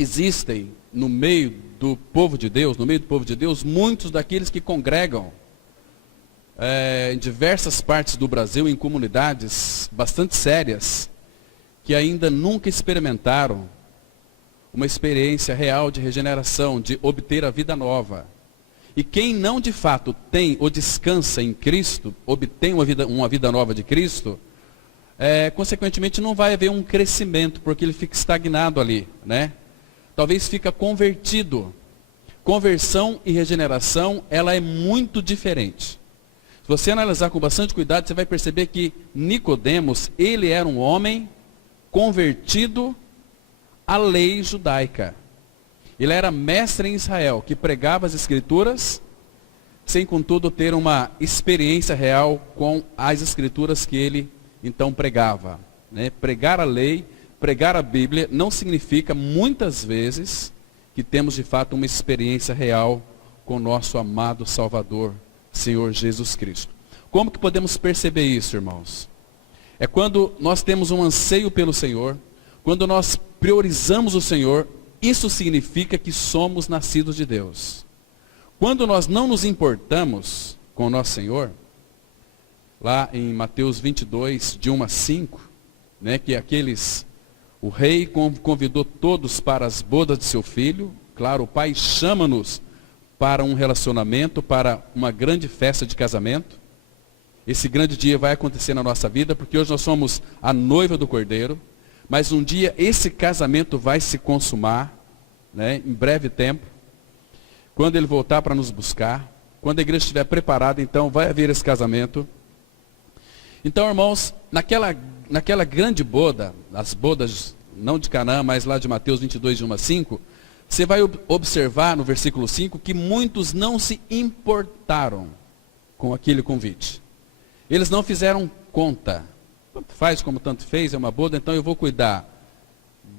existem no meio do povo de Deus, muitos daqueles que congregam em diversas partes do Brasil, em comunidades bastante sérias, que ainda nunca experimentaram uma experiência real de regeneração, de obter a vida nova. E quem não de fato tem ou descansa em Cristo, obtém uma vida nova de Cristo, consequentemente não vai haver um crescimento, porque ele fica estagnado ali, né? Talvez fica convertido. Conversão e regeneração, ela é muito diferente. Se você analisar com bastante cuidado, você vai perceber que Nicodemos, ele era um homem convertido à lei judaica. Ele era mestre em Israel, que pregava as Escrituras, sem contudo ter uma experiência real com as Escrituras que ele então pregava. Né? Pregar a lei, pregar a Bíblia, não significa muitas vezes que temos de fato uma experiência real com o nosso amado Salvador, Senhor Jesus Cristo. Como que podemos perceber isso, irmãos? É quando nós temos um anseio pelo Senhor, quando nós priorizamos o Senhor, isso significa que somos nascidos de Deus. Quando nós não nos importamos com o nosso Senhor, lá em Mateus 22, de 1 a 5, né, que o rei convidou todos para as bodas de seu filho. Claro, o pai chama-nos para um relacionamento, para uma grande festa de casamento. Esse grande dia vai acontecer na nossa vida, porque hoje nós somos a noiva do Cordeiro. Mas um dia esse casamento vai se consumar, né, em breve tempo. Quando ele voltar para nos buscar, quando a igreja estiver preparada, então vai haver esse casamento. Então, irmãos, naquela grande boda, as bodas não de Canaã, mas lá de Mateus 22, de 1 a 5, você vai observar no versículo 5 que muitos não se importaram com aquele convite. Eles não fizeram conta. Tanto faz como tanto fez, é uma boda, então eu vou cuidar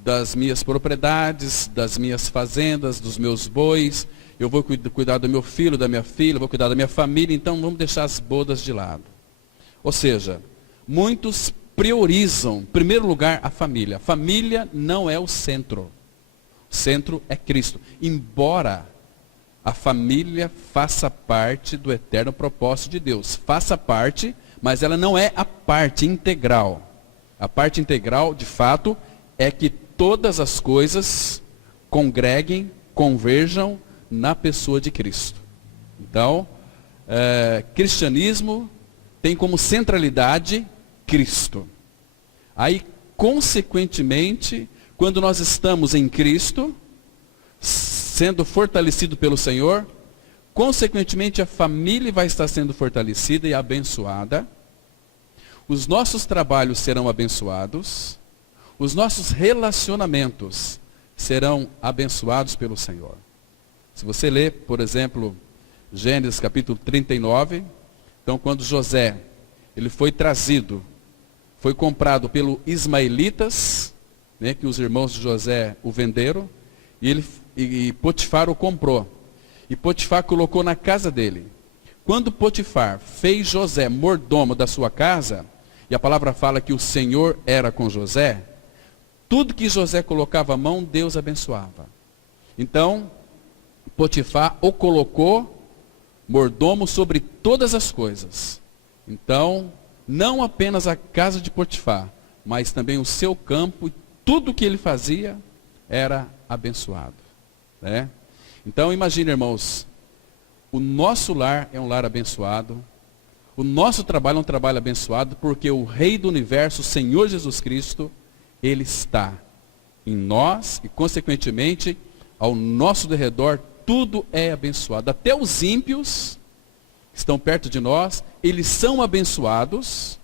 das minhas propriedades, das minhas fazendas, dos meus bois, eu vou cuidar do meu filho, da minha filha, vou cuidar da minha família, então vamos deixar as bodas de lado. Ou seja, muitos priorizam, em primeiro lugar, a família. A família não é o centro. O centro é Cristo. Embora a família faça parte do eterno propósito de Deus. Faça parte, mas ela não é a parte integral. A parte integral, de fato, é que todas as coisas congreguem, converjam na pessoa de Cristo. Então, cristianismo tem como centralidade Cristo. Aí, consequentemente, quando nós estamos em Cristo, sendo fortalecido pelo Senhor, consequentemente a família vai estar sendo fortalecida e abençoada, os nossos trabalhos serão abençoados, os nossos relacionamentos serão abençoados pelo Senhor. Se você ler, por exemplo, Gênesis capítulo 39, então quando José, ele foi trazido, foi comprado pelos ismaelitas, né, que os irmãos de José o venderam, e Potifar o comprou. E Potifar colocou na casa dele. Quando Potifar fez José mordomo da sua casa, e a palavra fala que o Senhor era com José, tudo que José colocava a mão, Deus abençoava. Então, Potifar o colocou mordomo sobre todas as coisas. Então, não apenas a casa de Potifar, mas também o seu campo, e tudo que ele fazia era abençoado. Né? Então, imagine, irmãos, o nosso lar é um lar abençoado, o nosso trabalho é um trabalho abençoado, porque o Rei do Universo, o Senhor Jesus Cristo, Ele está em nós e, consequentemente, ao nosso derredor, tudo é abençoado. Até os ímpios que estão perto de nós, eles são abençoados,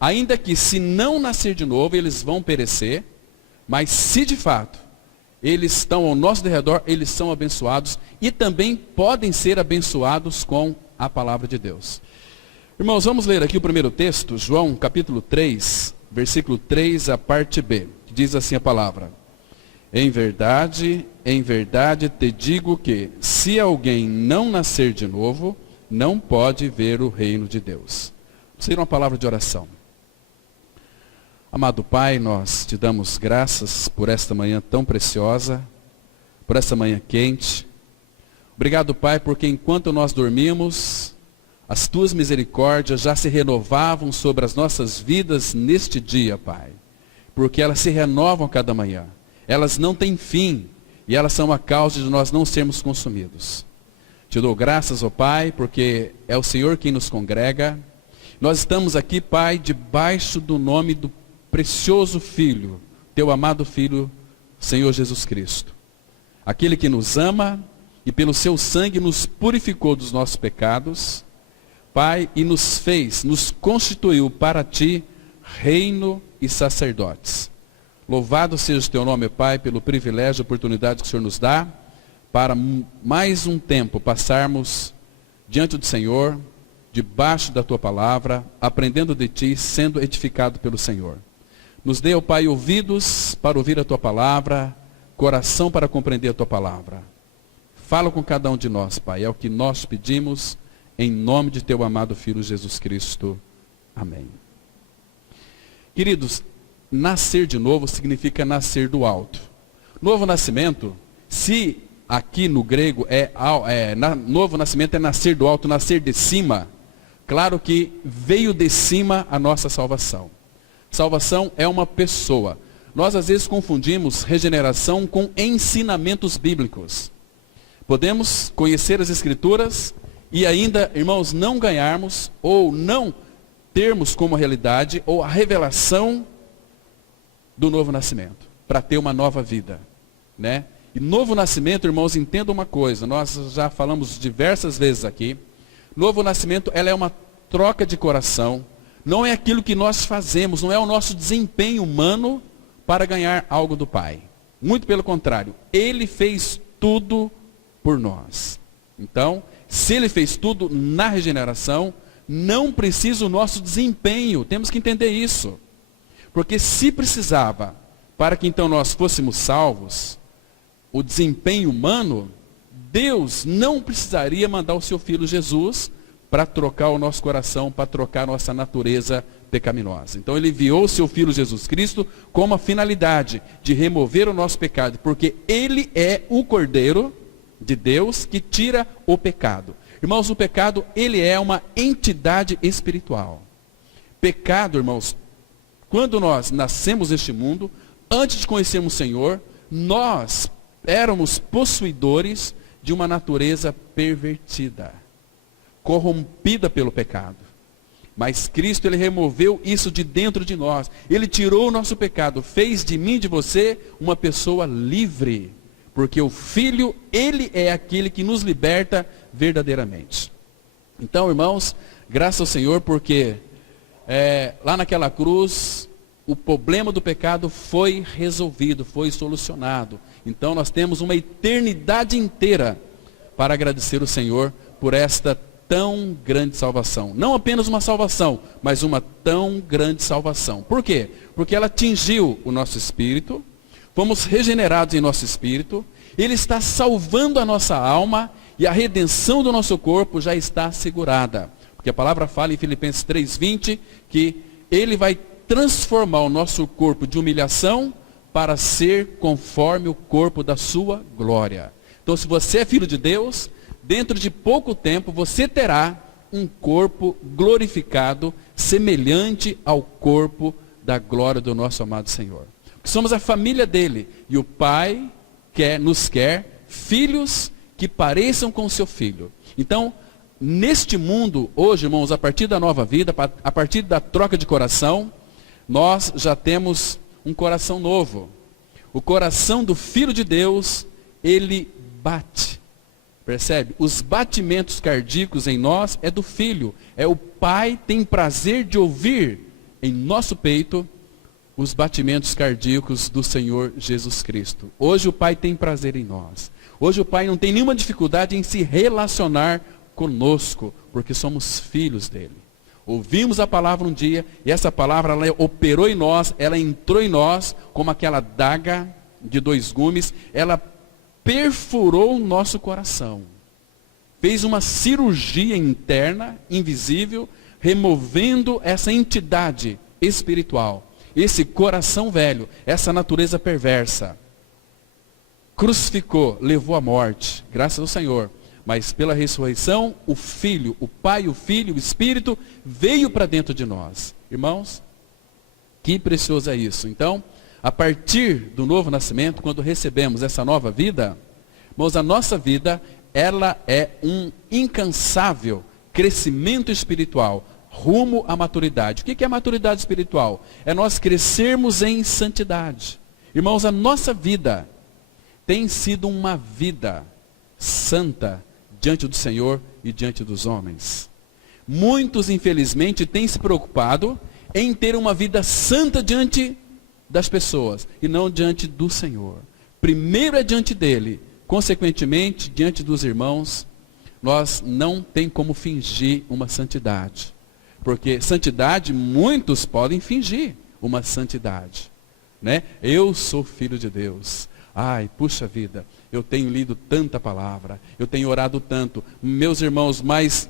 ainda que se não nascer de novo, eles vão perecer, mas se de fato eles estão ao nosso derredor, eles são abençoados e também podem ser abençoados com a palavra de Deus. Irmãos, vamos ler aqui o primeiro texto, João capítulo 3, versículo 3, a parte B, que diz assim a palavra: em verdade te digo que, se alguém não nascer de novo, não pode ver o reino de Deus. Vamos ter uma palavra de oração. Amado Pai, nós te damos graças por esta manhã tão preciosa, por essa manhã quente. Obrigado, Pai, porque enquanto nós dormimos, as tuas misericórdias já se renovavam sobre as nossas vidas neste dia, Pai. Porque elas se renovam a cada manhã. Elas não têm fim e elas são a causa de nós não sermos consumidos. Te dou graças, ó Pai, porque é o Senhor quem nos congrega. Nós estamos aqui, Pai, debaixo do nome do precioso Filho, teu amado Filho, Senhor Jesus Cristo. Aquele que nos ama e pelo seu sangue nos purificou dos nossos pecados, Pai, e nos constituiu para ti reino e sacerdotes. Louvado seja o teu nome, Pai, pelo privilégio e oportunidade que o Senhor nos dá para mais um tempo passarmos diante do Senhor, debaixo da tua palavra, aprendendo de ti, sendo edificado pelo Senhor. Nos dê, ó Pai, ouvidos para ouvir a tua palavra, coração para compreender a tua palavra. Fala com cada um de nós, Pai, é o que nós pedimos, em nome de teu amado Filho Jesus Cristo. Amém. Queridos, nascer de novo significa nascer do alto. Novo nascimento, se aqui no grego novo nascimento é nascer do alto, nascer de cima, claro que veio de cima a nossa salvação. Salvação é uma pessoa. Nós às vezes confundimos regeneração com ensinamentos bíblicos. Podemos conhecer as Escrituras e ainda, irmãos, não ganharmos ou não termos como realidade ou a revelação do novo nascimento, para ter uma nova vida, né? E novo nascimento, irmãos, entenda uma coisa, nós já falamos diversas vezes aqui, novo nascimento, ela é uma troca de coração, não é aquilo que nós fazemos, não é o nosso desempenho humano para ganhar algo do Pai. Muito pelo contrário, Ele fez tudo por nós. Então, se Ele fez tudo na regeneração, não precisa o nosso desempenho, temos que entender isso. Porque se precisava, para que então nós fôssemos salvos, o desempenho humano, Deus não precisaria mandar o seu Filho Jesus para trocar o nosso coração, para trocar a nossa natureza pecaminosa. Então Ele enviou o seu Filho Jesus Cristo com a finalidade de remover o nosso pecado, porque Ele é o Cordeiro de Deus que tira o pecado. Irmãos, o pecado, ele é uma entidade espiritual. Pecado, irmãos, quando nós nascemos neste mundo, antes de conhecermos o Senhor, nós éramos possuidores de uma natureza pervertida, corrompida pelo pecado. Mas Cristo, Ele removeu isso de dentro de nós. Ele tirou o nosso pecado, fez de mim e de você uma pessoa livre. Porque o Filho, Ele é aquele que nos liberta verdadeiramente. Então, irmãos, graças ao Senhor, porque lá naquela cruz, o problema do pecado foi resolvido, foi solucionado. Então, nós temos uma eternidade inteira para agradecer o Senhor por esta tão grande salvação. Não apenas uma salvação, mas uma tão grande salvação. Por quê? Porque ela atingiu o nosso espírito, fomos regenerados em nosso espírito, Ele está salvando a nossa alma e a redenção do nosso corpo já está assegurada. Porque a palavra fala em Filipenses 3:20 que Ele vai transformar o nosso corpo de humilhação para ser conforme o corpo da sua glória. Então, se você é filho de Deus, dentro de pouco tempo você terá um corpo glorificado, semelhante ao corpo da glória do nosso amado Senhor. Somos a família dele e o Pai nos quer filhos que pareçam com o seu Filho. Então, neste mundo, hoje, irmãos, a partir da nova vida, a partir da troca de coração, nós já temos um coração novo. O coração do Filho de Deus, ele bate. Percebe? Os batimentos cardíacos em nós é do Filho. O Pai tem prazer de ouvir em nosso peito os batimentos cardíacos do Senhor Jesus Cristo. Hoje o Pai tem prazer em nós. Hoje o Pai não tem nenhuma dificuldade em se relacionar conosco, porque somos filhos dele. Ouvimos a palavra um dia, e essa palavra ela operou em nós, ela entrou em nós como aquela adaga de 2 gumes, ela perfurou o nosso coração. Fez uma cirurgia interna, invisível, removendo essa entidade espiritual, esse coração velho, essa natureza perversa. crucificou, levou à morte, graças ao Senhor. Mas pela ressurreição, o Filho, o Pai, o Filho, o Espírito, veio para dentro de nós. Irmãos, que precioso é isso. Então, a partir do novo nascimento, quando recebemos essa nova vida, irmãos, a nossa vida, ela é um incansável crescimento espiritual, rumo à maturidade. O que é a maturidade espiritual? É nós crescermos em santidade. Irmãos, a nossa vida tem sido uma vida santa diante do Senhor e diante dos homens. Muitos, infelizmente, têm se preocupado em ter uma vida santa diante das pessoas e não diante do Senhor. Primeiro é diante dele, consequentemente, diante dos irmãos, nós não tem como fingir uma santidade. Porque santidade, muitos podem fingir uma santidade. Né? Eu sou filho de Deus. Ai, puxa vida, eu tenho lido tanta palavra, eu tenho orado tanto. Meus irmãos, mas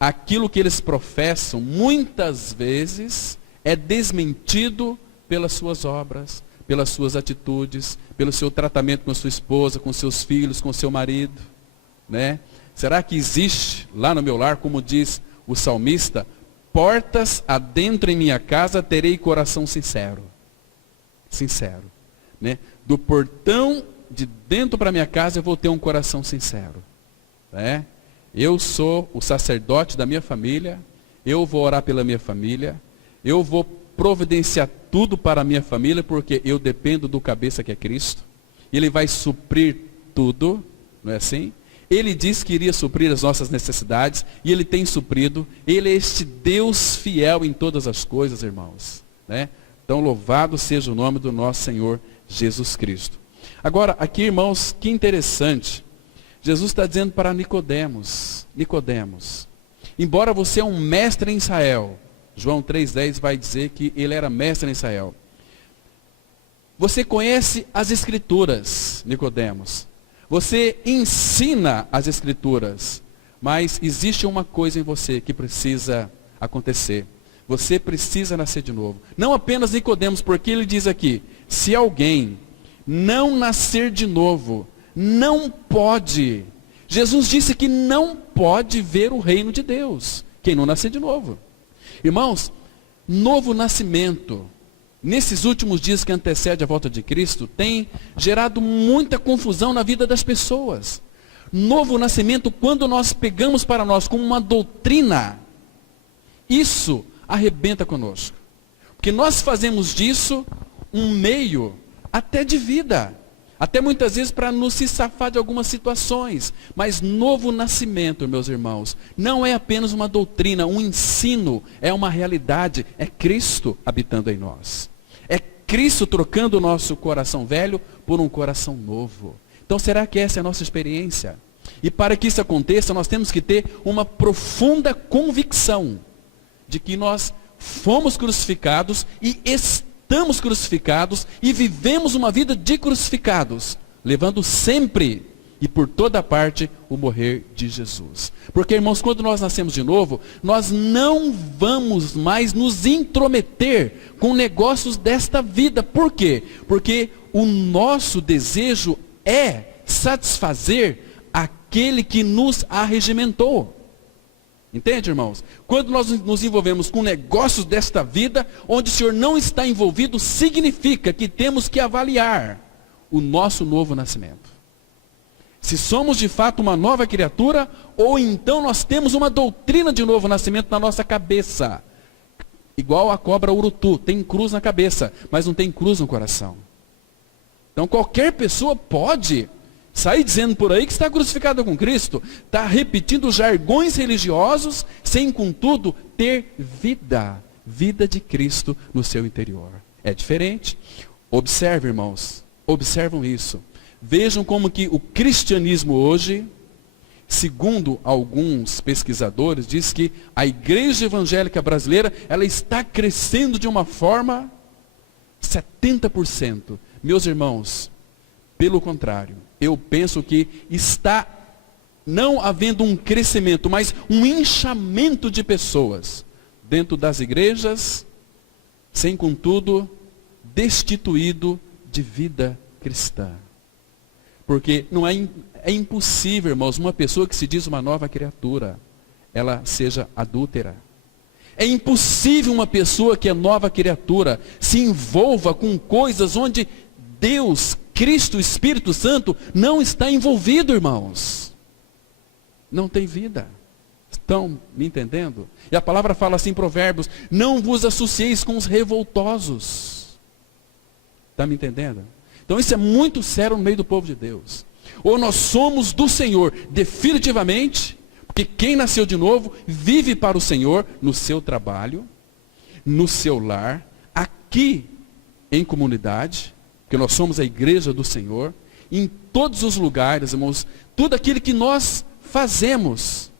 aquilo que eles professam, muitas vezes, é desmentido pelas suas obras, pelas suas atitudes, pelo seu tratamento com a sua esposa, com seus filhos, com seu marido. Né? Será que existe lá no meu lar, como diz o salmista, portas adentro em minha casa terei coração sincero? Sincero. Né? Do portão de dentro para minha casa eu vou ter um coração sincero. Né? Eu sou o sacerdote da minha família, eu vou orar pela minha família, eu vou providenciar tudo para a minha família, porque eu dependo do cabeça que é Cristo. Ele vai suprir tudo, não é assim? Ele disse que iria suprir as nossas necessidades, e Ele tem suprido. Ele é este Deus fiel em todas as coisas, irmãos. Né? Então, louvado seja o nome do nosso Senhor Jesus Cristo. Agora, aqui, irmãos, que interessante. Jesus está dizendo para Nicodemos, embora você é um mestre em Israel, João 3,10 vai dizer que ele era mestre em Israel. Você conhece as Escrituras, Nicodemos. Você ensina as Escrituras. Mas existe uma coisa em você que precisa acontecer. Você precisa nascer de novo. Não apenas Nicodemos, porque ele diz aqui, se alguém não nascer de novo, não pode. Jesus disse que não pode ver o reino de Deus, quem não nascer de novo. Irmãos, novo nascimento, nesses últimos dias que antecede a volta de Cristo, tem gerado muita confusão na vida das pessoas. Novo nascimento, quando nós pegamos para nós como uma doutrina, isso arrebenta conosco. Porque nós fazemos disso um meio até de vida. Até muitas vezes para nos se safar de algumas situações. Mas novo nascimento, meus irmãos, não é apenas uma doutrina, um ensino, é uma realidade. É Cristo habitando em nós. É Cristo trocando o nosso coração velho por um coração novo. Então será que essa é a nossa experiência? E para que isso aconteça, nós temos que ter uma profunda convicção de que nós fomos crucificados e estamos crucificados e vivemos uma vida de crucificados, levando sempre e por toda parte o morrer de Jesus. Porque, irmãos, quando nós nascemos de novo, nós não vamos mais nos intrometer com negócios desta vida. Por quê? Porque o nosso desejo é satisfazer aquele que nos arregimentou. Entende, irmãos? Quando nós nos envolvemos com negócios desta vida, onde o Senhor não está envolvido, significa que temos que avaliar o nosso novo nascimento. Se somos de fato uma nova criatura, ou então nós temos uma doutrina de novo nascimento na nossa cabeça. Igual a cobra urutu, tem cruz na cabeça, mas não tem cruz no coração. Então qualquer pessoa pode sair dizendo por aí que está crucificado com Cristo, está repetindo jargões religiosos, sem contudo ter vida de Cristo no seu interior. É diferente. Observe, irmãos, observam isso. Vejam como que o cristianismo hoje, segundo alguns pesquisadores, diz que a igreja evangélica brasileira, ela está crescendo de uma forma 70%. Meus irmãos, pelo contrário, eu penso que está não havendo um crescimento, mas um inchamento de pessoas dentro das igrejas, sem contudo destituído de vida cristã. Porque é impossível, irmãos, uma pessoa que se diz uma nova criatura, ela seja adúltera. É impossível uma pessoa que é nova criatura se envolva com coisas onde Deus, Cristo, Espírito Santo não está envolvido, irmãos. Não tem vida. Estão me entendendo? E a palavra fala assim em Provérbios: não vos associeis com os revoltosos. Está me entendendo? Então isso é muito sério no meio do povo de Deus. Ou nós somos do Senhor definitivamente, porque quem nasceu de novo vive para o Senhor no seu trabalho, no seu lar, aqui em comunidade, porque nós somos a igreja do Senhor, em todos os lugares, irmãos, tudo aquilo que nós fazemos,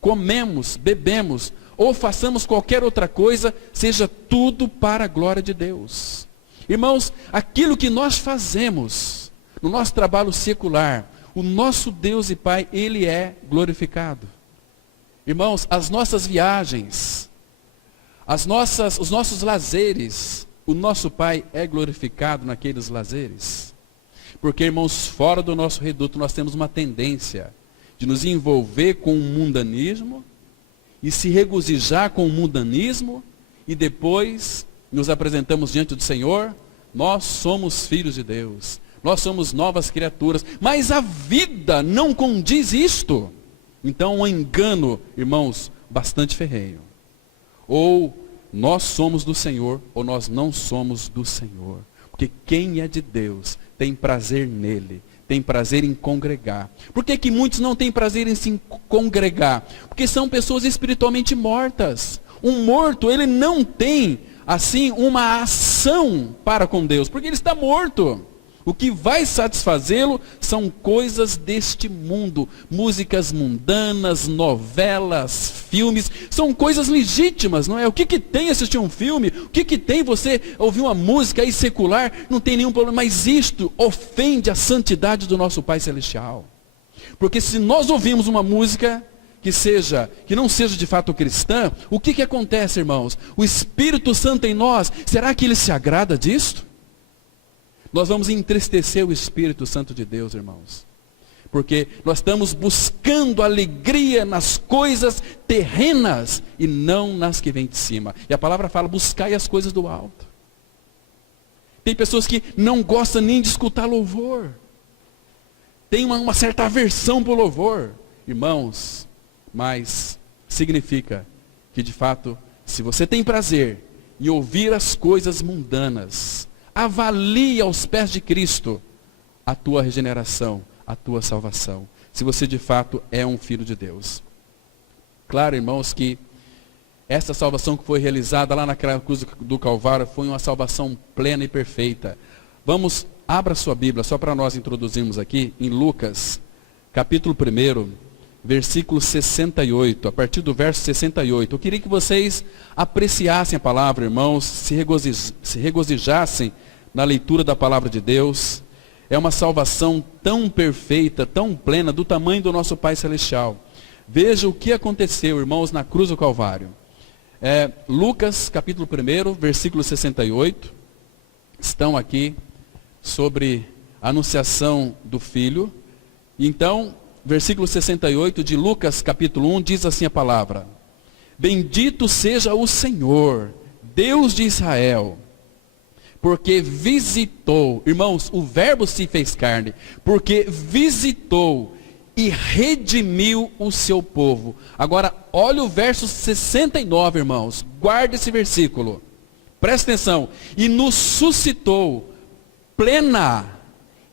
comemos, bebemos, ou façamos qualquer outra coisa, seja tudo para a glória de Deus. Irmãos, aquilo que nós fazemos no nosso trabalho secular, o nosso Deus e Pai, Ele é glorificado. Irmãos, as nossas viagens, os nossos lazeres, o nosso Pai é glorificado naqueles lazeres. Porque, irmãos, fora do nosso reduto nós temos uma tendência de nos envolver com o mundanismo e se regozijar com o mundanismo e depois nos apresentamos diante do Senhor, nós somos filhos de Deus, nós somos novas criaturas, mas a vida não condiz isto. Então, um engano, irmãos, bastante ferrenho. Ou nós somos do Senhor, ou nós não somos do Senhor. Porque quem é de Deus tem prazer nele, tem prazer em congregar. Por que que muitos não têm prazer em se congregar? Porque são pessoas espiritualmente mortas. Um morto, ele não tem, assim, uma ação para com Deus, porque ele está morto. O que vai satisfazê-lo são coisas deste mundo, músicas mundanas, novelas, filmes, são coisas legítimas, não é? O que que tem assistir um filme? O que que tem você ouvir uma música aí secular? Não tem nenhum problema, mas isto ofende a santidade do nosso Pai Celestial. Porque se nós ouvimos uma música que não seja de fato cristã, o que que acontece, irmãos? O Espírito Santo em nós, será que ele se agrada disto? Nós vamos entristecer o Espírito Santo de Deus, irmãos. Porque nós estamos buscando alegria nas coisas terrenas e não nas que vêm de cima. E a palavra fala: buscai as coisas do alto. Tem pessoas que não gostam nem de escutar louvor. Tem uma certa aversão por louvor. Irmãos, mas significa que de fato, se você tem prazer em ouvir as coisas mundanas, avalie aos pés de Cristo a tua regeneração, a tua salvação. Se você de fato é um filho de Deus. Claro, irmãos, que essa salvação que foi realizada lá naquela cruz do Calvário foi uma salvação plena e perfeita. Abra sua Bíblia, só para nós introduzirmos aqui, em Lucas, capítulo 1, versículo 68, a partir do verso 68. Eu queria que vocês apreciassem a palavra, irmãos, se regozijassem na leitura da palavra de Deus. É uma salvação tão perfeita, tão plena, do tamanho do nosso Pai Celestial. Veja o que aconteceu, irmãos, na cruz do Calvário. Lucas, capítulo 1, versículo 68. Estão aqui sobre a anunciação do Filho. Então, versículo 68 de Lucas, capítulo 1, diz assim a palavra: bendito seja o Senhor, Deus de Israel, porque visitou, irmãos, o verbo se fez carne, porque visitou e redimiu o seu povo. Agora, olha o verso 69, irmãos, guarda esse versículo, presta atenção, e nos suscitou plena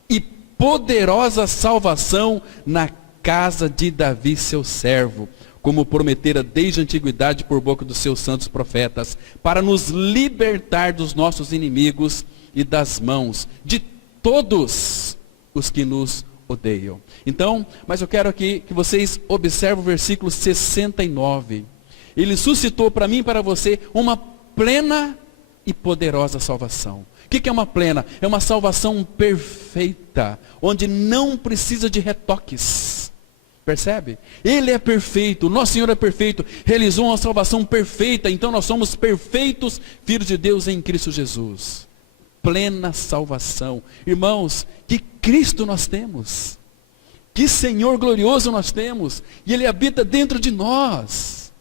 e poderosa salvação na casa de Davi, seu servo, como prometera desde a antiguidade por boca dos seus santos profetas, para nos libertar dos nossos inimigos e das mãos de todos os que nos odeiam. Então, mas eu quero aqui que vocês observem o versículo 69. Ele suscitou para mim e para você uma plena e poderosa salvação. O que é uma plena? É uma salvação perfeita, onde não precisa de retoques. Percebe? Ele é perfeito, nosso Senhor é perfeito, realizou uma salvação perfeita, então nós somos perfeitos filhos de Deus em Cristo Jesus. plena salvação. Irmãos, que Cristo nós temos. Que Senhor glorioso nós temos. E Ele habita dentro de nós.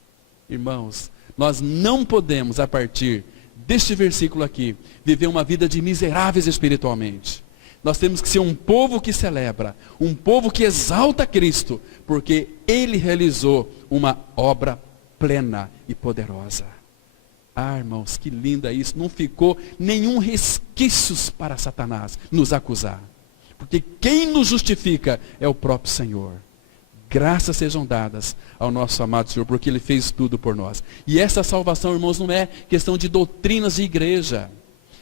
Irmãos, nós não podemos, a partir deste versículo aqui, viver uma vida de miseráveis espiritualmente. Nós temos que ser um povo que celebra, um povo que exalta Cristo, porque Ele realizou uma obra plena e poderosa. Ah, irmãos, que linda isso. Não ficou nenhum resquícios para Satanás nos acusar. Porque quem nos justifica é o próprio Senhor. Graças sejam dadas ao nosso amado Senhor, porque Ele fez tudo por nós. E essa salvação, irmãos, não é questão de doutrinas de igreja.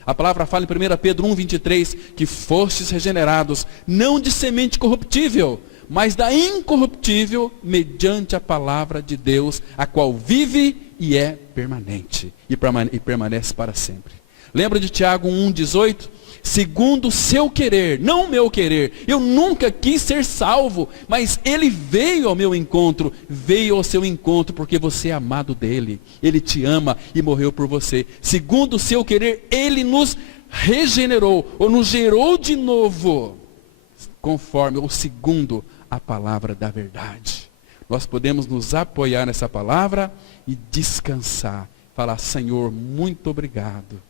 A palavra fala em 1 Pedro 1,23, que fostes regenerados, não de semente corruptível, mas da incorruptível, mediante a palavra de Deus, a qual vive e é permanente, e permanece para sempre. Lembra de Tiago 1,18? Segundo o seu querer, não o meu querer. Eu nunca quis ser salvo, mas Ele veio ao meu encontro, veio ao seu encontro, porque você é amado dEle. Ele te ama e morreu por você. Segundo o seu querer, Ele nos regenerou, ou nos gerou de novo, conforme, ou segundo a palavra da verdade. Nós podemos nos apoiar nessa palavra e descansar. Falar, Senhor, muito obrigado,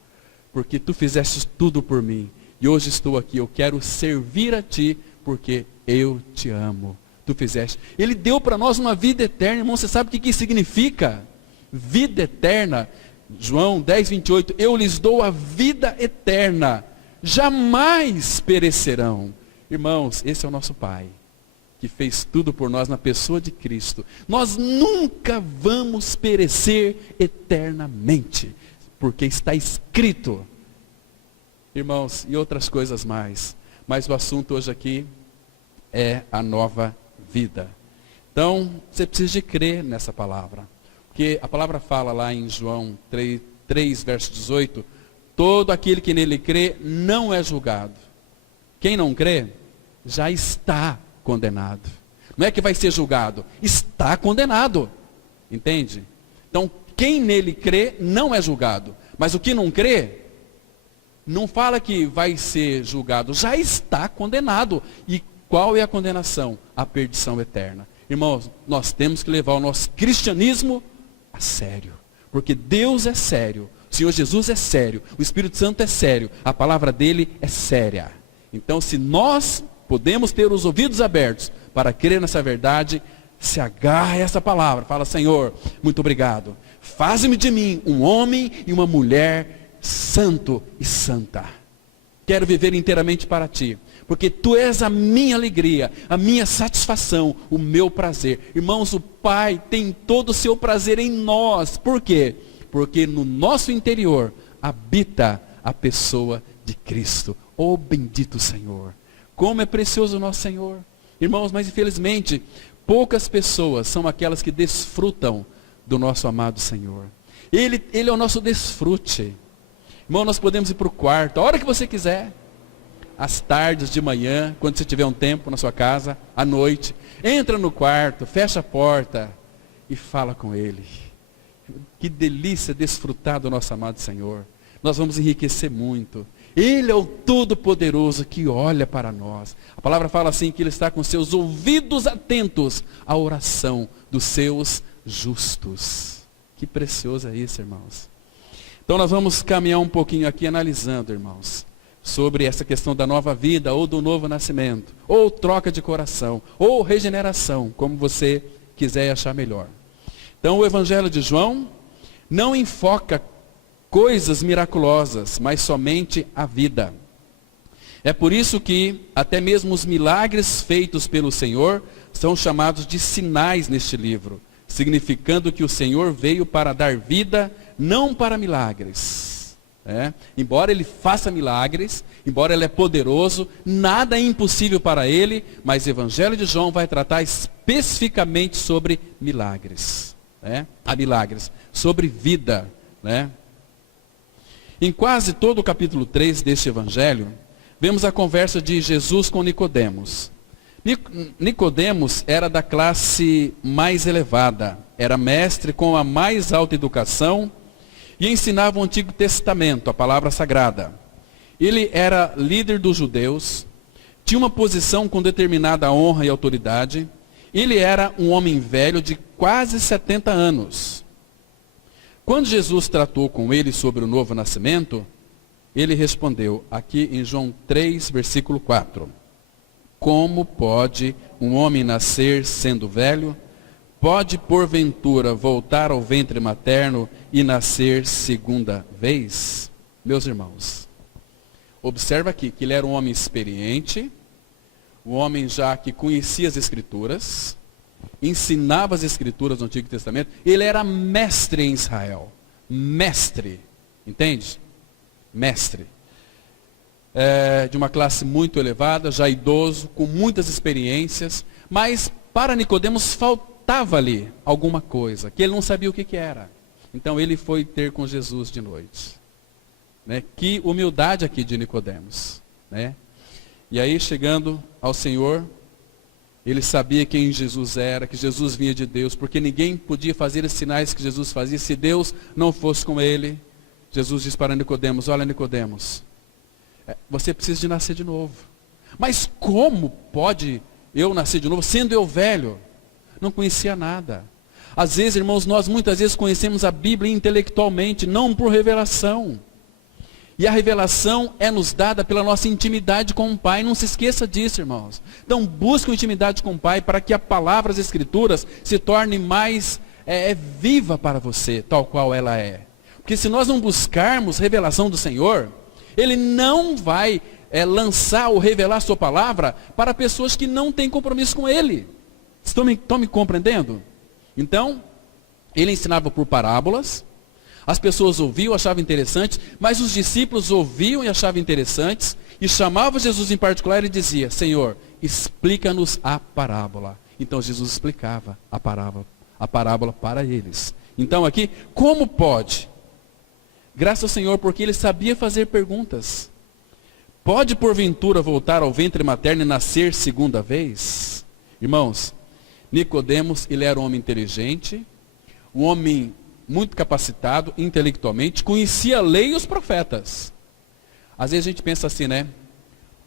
porque Tu fizeste tudo por mim. E hoje estou aqui, eu quero servir a Ti, porque eu Te amo. Tu fizeste. Ele deu para nós uma vida eterna, irmão. Você sabe o que isso significa? Vida eterna. João 10:28. Eu lhes dou a vida eterna. Jamais perecerão. Irmãos, esse é o nosso Pai, que fez tudo por nós na pessoa de Cristo. Nós nunca vamos perecer eternamente, porque está escrito, irmãos, e outras coisas mais. Mas o assunto hoje aqui é a nova vida. Então, você precisa de crer nessa palavra. Porque a palavra fala lá em João 3 verso 18, todo aquele que nele crê não é julgado. Quem não crê, já está condenado. Não é que vai ser julgado, está condenado. Entende? Então, quem nele crê não é julgado. Mas o que não crê, não fala que vai ser julgado, já está condenado. E qual é a condenação? A perdição eterna. Irmãos, nós temos que levar o nosso cristianismo a sério. Porque Deus é sério, o Senhor Jesus é sério, o Espírito Santo é sério, a palavra dele é séria. Então, se nós podemos ter os ouvidos abertos para crer nessa verdade, se agarra a essa palavra, fala, Senhor, muito obrigado. Faze-me de mim um homem e uma mulher santo e santa. Quero viver inteiramente para Ti, porque Tu és a minha alegria, a minha satisfação, o meu prazer. Irmãos, o Pai tem todo o seu prazer em nós. Por quê? Porque no nosso interior habita a pessoa de Cristo. Oh, bendito Senhor. Como é precioso o nosso Senhor. Irmãos, mas infelizmente, poucas pessoas são aquelas que desfrutam do nosso amado Senhor. Ele é o nosso desfrute. Irmão, nós podemos ir para o quarto, a hora que você quiser. Às tardes, de manhã, quando você tiver um tempo na sua casa, à noite. Entra no quarto, fecha a porta e fala com Ele. Que delícia desfrutar do nosso amado Senhor. Nós vamos enriquecer muito. Ele é o Todo-Poderoso que olha para nós. A palavra fala assim, que Ele está com seus ouvidos atentos à oração dos seus justos. Que precioso é isso, irmãos. Então nós vamos caminhar um pouquinho aqui analisando, irmãos, sobre essa questão da nova vida, ou do novo nascimento, ou troca de coração, ou regeneração, como você quiser achar melhor. Então o Evangelho de João não enfoca coisas miraculosas, mas somente a vida. É por isso que até mesmo os milagres feitos pelo Senhor são chamados de sinais neste livro, significando que o Senhor veio para dar vida, não para milagres. Embora Ele faça milagres, embora Ele é poderoso, nada é impossível para Ele, mas o Evangelho de João vai tratar especificamente sobre milagres. Milagres, sobre vida. Em quase todo o capítulo 3 deste Evangelho, vemos a conversa de Jesus com Nicodemos. Nicodemos era da classe mais elevada, era mestre com a mais alta educação e ensinava o Antigo Testamento, a palavra sagrada. Ele era líder dos judeus, tinha uma posição com determinada honra e autoridade. Ele era um homem velho de quase 70 anos. Quando Jesus tratou com ele sobre o novo nascimento, ele respondeu, aqui em João 3, versículo 4. Como pode um homem nascer sendo velho? Pode, porventura, voltar ao ventre materno e nascer segunda vez? Meus irmãos, observa aqui que ele era um homem experiente, um homem já que conhecia as Escrituras, ensinava as Escrituras do Antigo Testamento. Ele era mestre em Israel. Mestre, entende? Mestre. De uma classe muito elevada, já idoso, com muitas experiências, mas para Nicodemos faltava ali alguma coisa, que ele não sabia o que era. Então ele foi ter com Jesus de noite. Que humildade aqui de Nicodemos. E aí, chegando ao Senhor, ele sabia quem Jesus era, que Jesus vinha de Deus, porque ninguém podia fazer os sinais que Jesus fazia se Deus não fosse com ele. Jesus diz para Nicodemos, olha Nicodemos, você precisa de nascer de novo. Mas como pode eu nascer de novo, sendo eu velho? Não conhecia nada. Às vezes, irmãos, nós muitas vezes conhecemos a Bíblia intelectualmente, não por revelação. E a revelação é nos dada pela nossa intimidade com o Pai. Não se esqueça disso, irmãos. Então busque uma intimidade com o Pai para que a palavra, as Escrituras, se torne mais viva para você, tal qual ela é. Porque se nós não buscarmos revelação do Senhor, Ele não vai lançar ou revelar a sua palavra para pessoas que não têm compromisso com Ele. Estão me compreendendo? Então, Ele ensinava por parábolas. As pessoas ouviam, achavam interessantes, mas os discípulos ouviam e achavam interessantes, e chamavam Jesus em particular e dizia, Senhor, explica-nos a parábola. Então Jesus explicava a parábola para eles. Então aqui, como pode? Graças ao Senhor, porque ele sabia fazer perguntas. Pode porventura voltar ao ventre materno e nascer segunda vez? Irmãos, Nicodemos, ele era um homem inteligente, um homem muito capacitado intelectualmente, conhecia a lei e os profetas. Às vezes a gente pensa assim,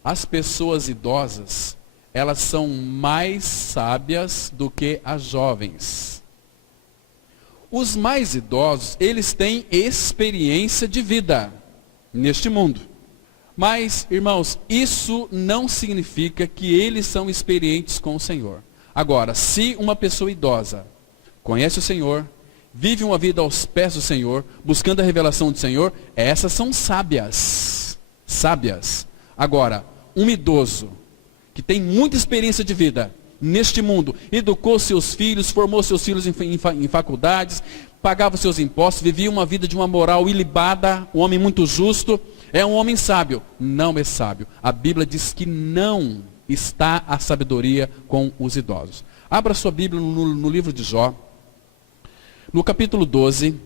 as pessoas idosas, elas são mais sábias do que as jovens. Os mais idosos, eles têm experiência de vida neste mundo. Mas, irmãos, isso não significa que eles são experientes com o Senhor. Agora, se uma pessoa idosa conhece o Senhor, vive uma vida aos pés do Senhor, buscando a revelação do Senhor, essas são sábias. Sábias. Agora, um idoso que tem muita experiência de vida neste mundo, educou seus filhos, formou seus filhos em faculdades, pagava seus impostos, vivia uma vida de uma moral ilibada, um homem muito justo, é um homem sábio. Não é sábio. A Bíblia diz que não está a sabedoria com os idosos. Abra sua Bíblia no livro de Jó, no capítulo 12,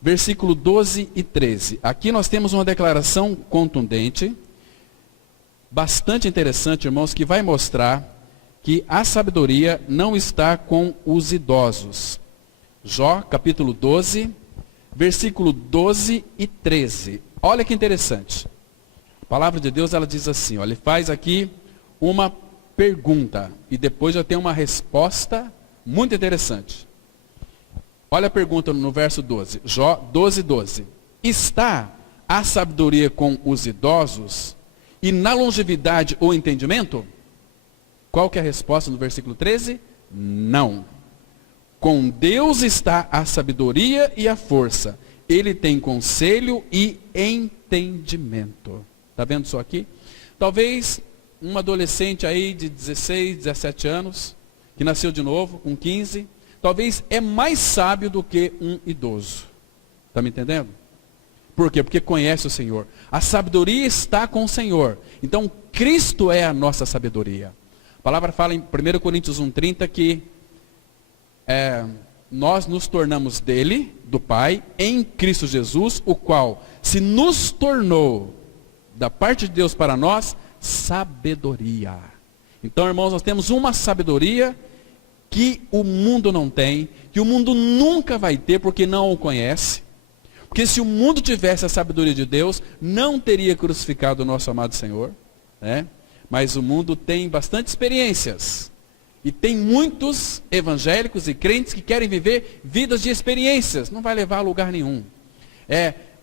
versículo 12 e 13. Aqui nós temos uma declaração contundente, bastante interessante, irmãos, que vai mostrar que a sabedoria não está com os idosos. Jó, capítulo 12, versículo 12 e 13. Olha que interessante. A palavra de Deus, ela diz assim, ele faz aqui uma pergunta e depois já tem uma resposta muito interessante. Olha a pergunta no verso 12, Jó 12, 12. Está a sabedoria com os idosos e na longevidade o entendimento? Qual que é a resposta no versículo 13? Não. Com Deus está a sabedoria e a força. Ele tem conselho e entendimento. Está vendo só aqui? Talvez um adolescente aí de 16, 17 anos, que nasceu de novo, com 15, talvez é mais sábio do que um idoso. Está me entendendo? Por quê? Porque conhece o Senhor. A sabedoria está com o Senhor. Então, Cristo é a nossa sabedoria. A palavra fala em 1 Coríntios 1,30 que nós nos tornamos dele, do Pai, em Cristo Jesus, o qual se nos tornou, da parte de Deus para nós, sabedoria. Então, irmãos, nós temos uma sabedoria que o mundo não tem, que o mundo nunca vai ter porque não o conhece, Porque se o mundo tivesse a sabedoria de Deus, não teria crucificado o nosso amado Senhor, né? Mas o mundo tem bastante experiências. E tem muitos evangélicos e crentes que querem viver vidas de experiências. Não vai levar a lugar nenhum.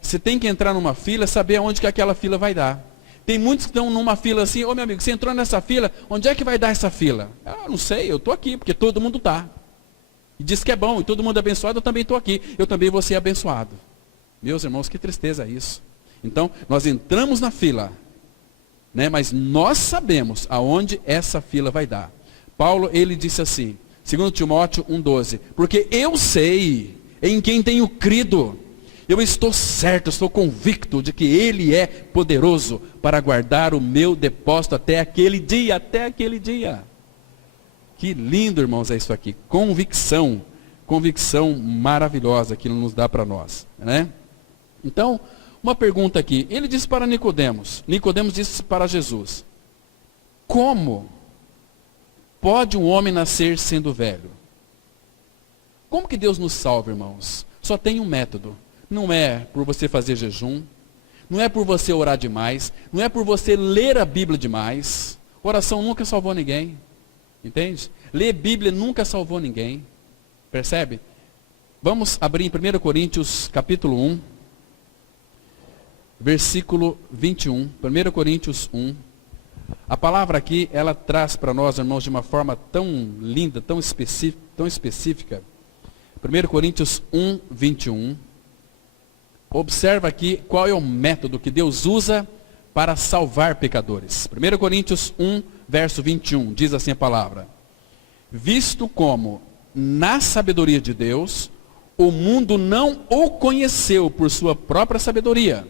Você tem que entrar numa fila, saber aonde que aquela fila vai dar. Tem muitos que estão numa fila assim, ô meu amigo, você entrou nessa fila, onde é que vai dar essa fila? Ah, não sei, eu estou aqui, porque todo mundo está. E diz que é bom, e todo mundo é abençoado, eu também estou aqui. Eu também vou ser abençoado. Meus irmãos, que tristeza isso. Então, nós entramos na fila, né, mas nós sabemos aonde essa fila vai dar. Paulo, ele disse assim, 2 Timóteo 1,12, porque eu sei em quem tenho crido, eu estou certo, estou convicto de que Ele é poderoso para guardar o meu depósito até aquele dia, Que lindo, irmãos, é isso aqui. Convicção maravilhosa que Ele nos dá para nós, né? Então, uma pergunta aqui. Ele disse para Nicodemos disse para Jesus, como pode um homem nascer sendo velho? Como que Deus nos salva, irmãos? Só tem um método. Não é por você fazer jejum, não é por você orar demais, não é por você ler a Bíblia demais. Oração nunca salvou ninguém, entende? Ler Bíblia nunca salvou ninguém, percebe? Vamos abrir em 1 Coríntios capítulo 1, versículo 21, 1 Coríntios 1. A palavra aqui, ela traz para nós, irmãos, de uma forma tão linda, tão específica. 1 Coríntios 1, 21. Observa aqui qual é o método que Deus usa para salvar pecadores. 1 Coríntios 1, verso 21, diz assim a palavra. Visto como, na sabedoria de Deus, o mundo não o conheceu por sua própria sabedoria.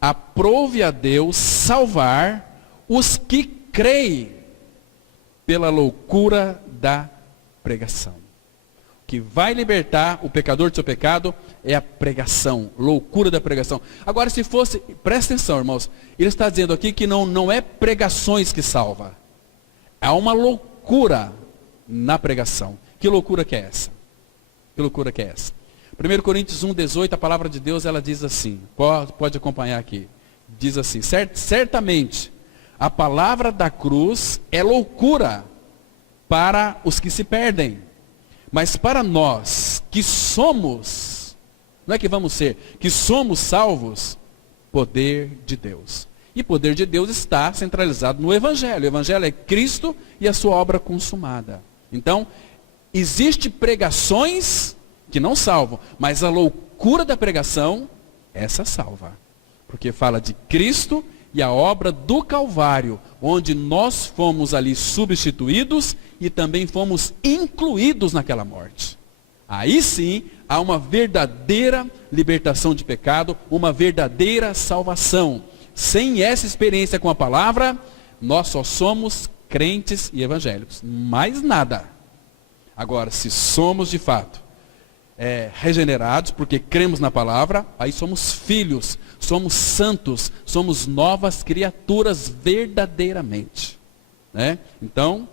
Aprove a Deus salvar os que creem pela loucura da pregação. O que vai libertar o pecador do seu pecado é a pregação, loucura da pregação. Agora, se fosse, presta atenção, irmãos, ele está dizendo aqui que não é pregações que salva. Há uma loucura na pregação. Que loucura que é essa? Que loucura que é essa? 1 Coríntios 1, 18, a palavra de Deus, ela diz assim, pode acompanhar aqui. Diz assim, certamente, a palavra da cruz é loucura para os que se perdem. Mas para nós que somos, não é que vamos ser, que somos salvos, poder de Deus. E poder de Deus está centralizado no Evangelho. O Evangelho é Cristo e a sua obra consumada. Então, existem pregações que não salvam, mas a loucura da pregação, essa salva. Porque fala de Cristo e a obra do Calvário, onde nós fomos ali substituídos e também fomos incluídos naquela morte. Aí sim, há uma verdadeira libertação de pecado, uma verdadeira salvação. Sem essa experiência com a palavra, nós só somos crentes e evangélicos. Mais nada. Agora, se somos de fato regenerados, porque cremos na palavra, aí somos filhos, somos santos, somos novas criaturas verdadeiramente, né? Então,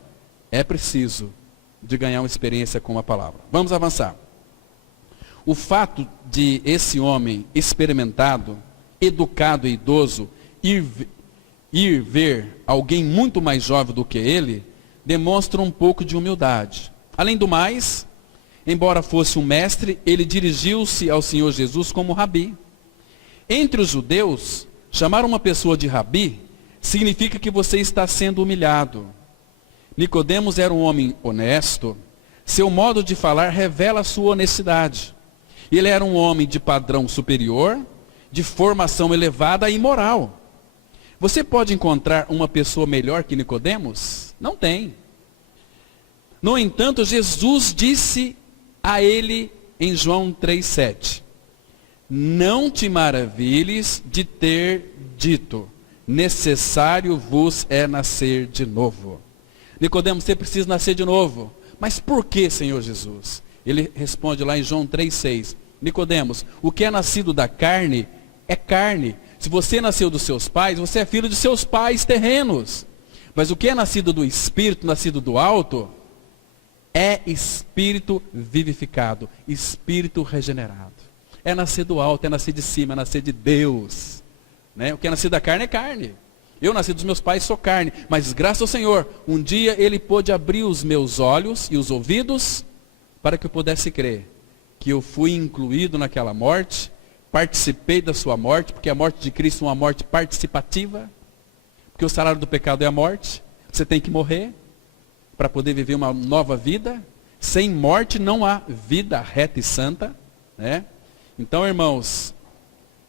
é preciso de ganhar uma experiência com a palavra. Vamos avançar. O fato de esse homem experimentado, educado e idoso, ir ver alguém muito mais jovem do que ele, demonstra um pouco de humildade. Além do mais, embora fosse um mestre, ele dirigiu-se ao Senhor Jesus como rabi. Entre os judeus, chamar uma pessoa de rabi significa que você está sendo humilhado. Nicodemos era um homem honesto. Seu modo de falar revela a sua honestidade. Ele era um homem de padrão superior, de formação elevada e moral. Você pode encontrar uma pessoa melhor que Nicodemos? Não tem. No entanto, Jesus disse a ele em João 3,7, não te maravilhes de ter dito, necessário vos é nascer de novo. Nicodemos, você precisa nascer de novo. Mas por que, Senhor Jesus? Ele responde lá em João 3,6, Nicodemos, o que é nascido da carne é carne. Se você nasceu dos seus pais, você é filho de seus pais terrenos. Mas o que é nascido do Espírito, nascido do alto, é espírito vivificado, espírito regenerado. É nascer do alto, é nascer de cima, é nascer de Deus. Né? O que é nascido da carne é carne. Eu nasci dos meus pais, sou carne. Mas graças ao Senhor, um dia Ele pôde abrir os meus olhos e os ouvidos para que eu pudesse crer que eu fui incluído naquela morte, participei da sua morte, porque a morte de Cristo é uma morte participativa, porque o salário do pecado é a morte, você tem que morrer para poder viver uma nova vida. Sem morte não há vida reta e santa, né? Então, irmãos,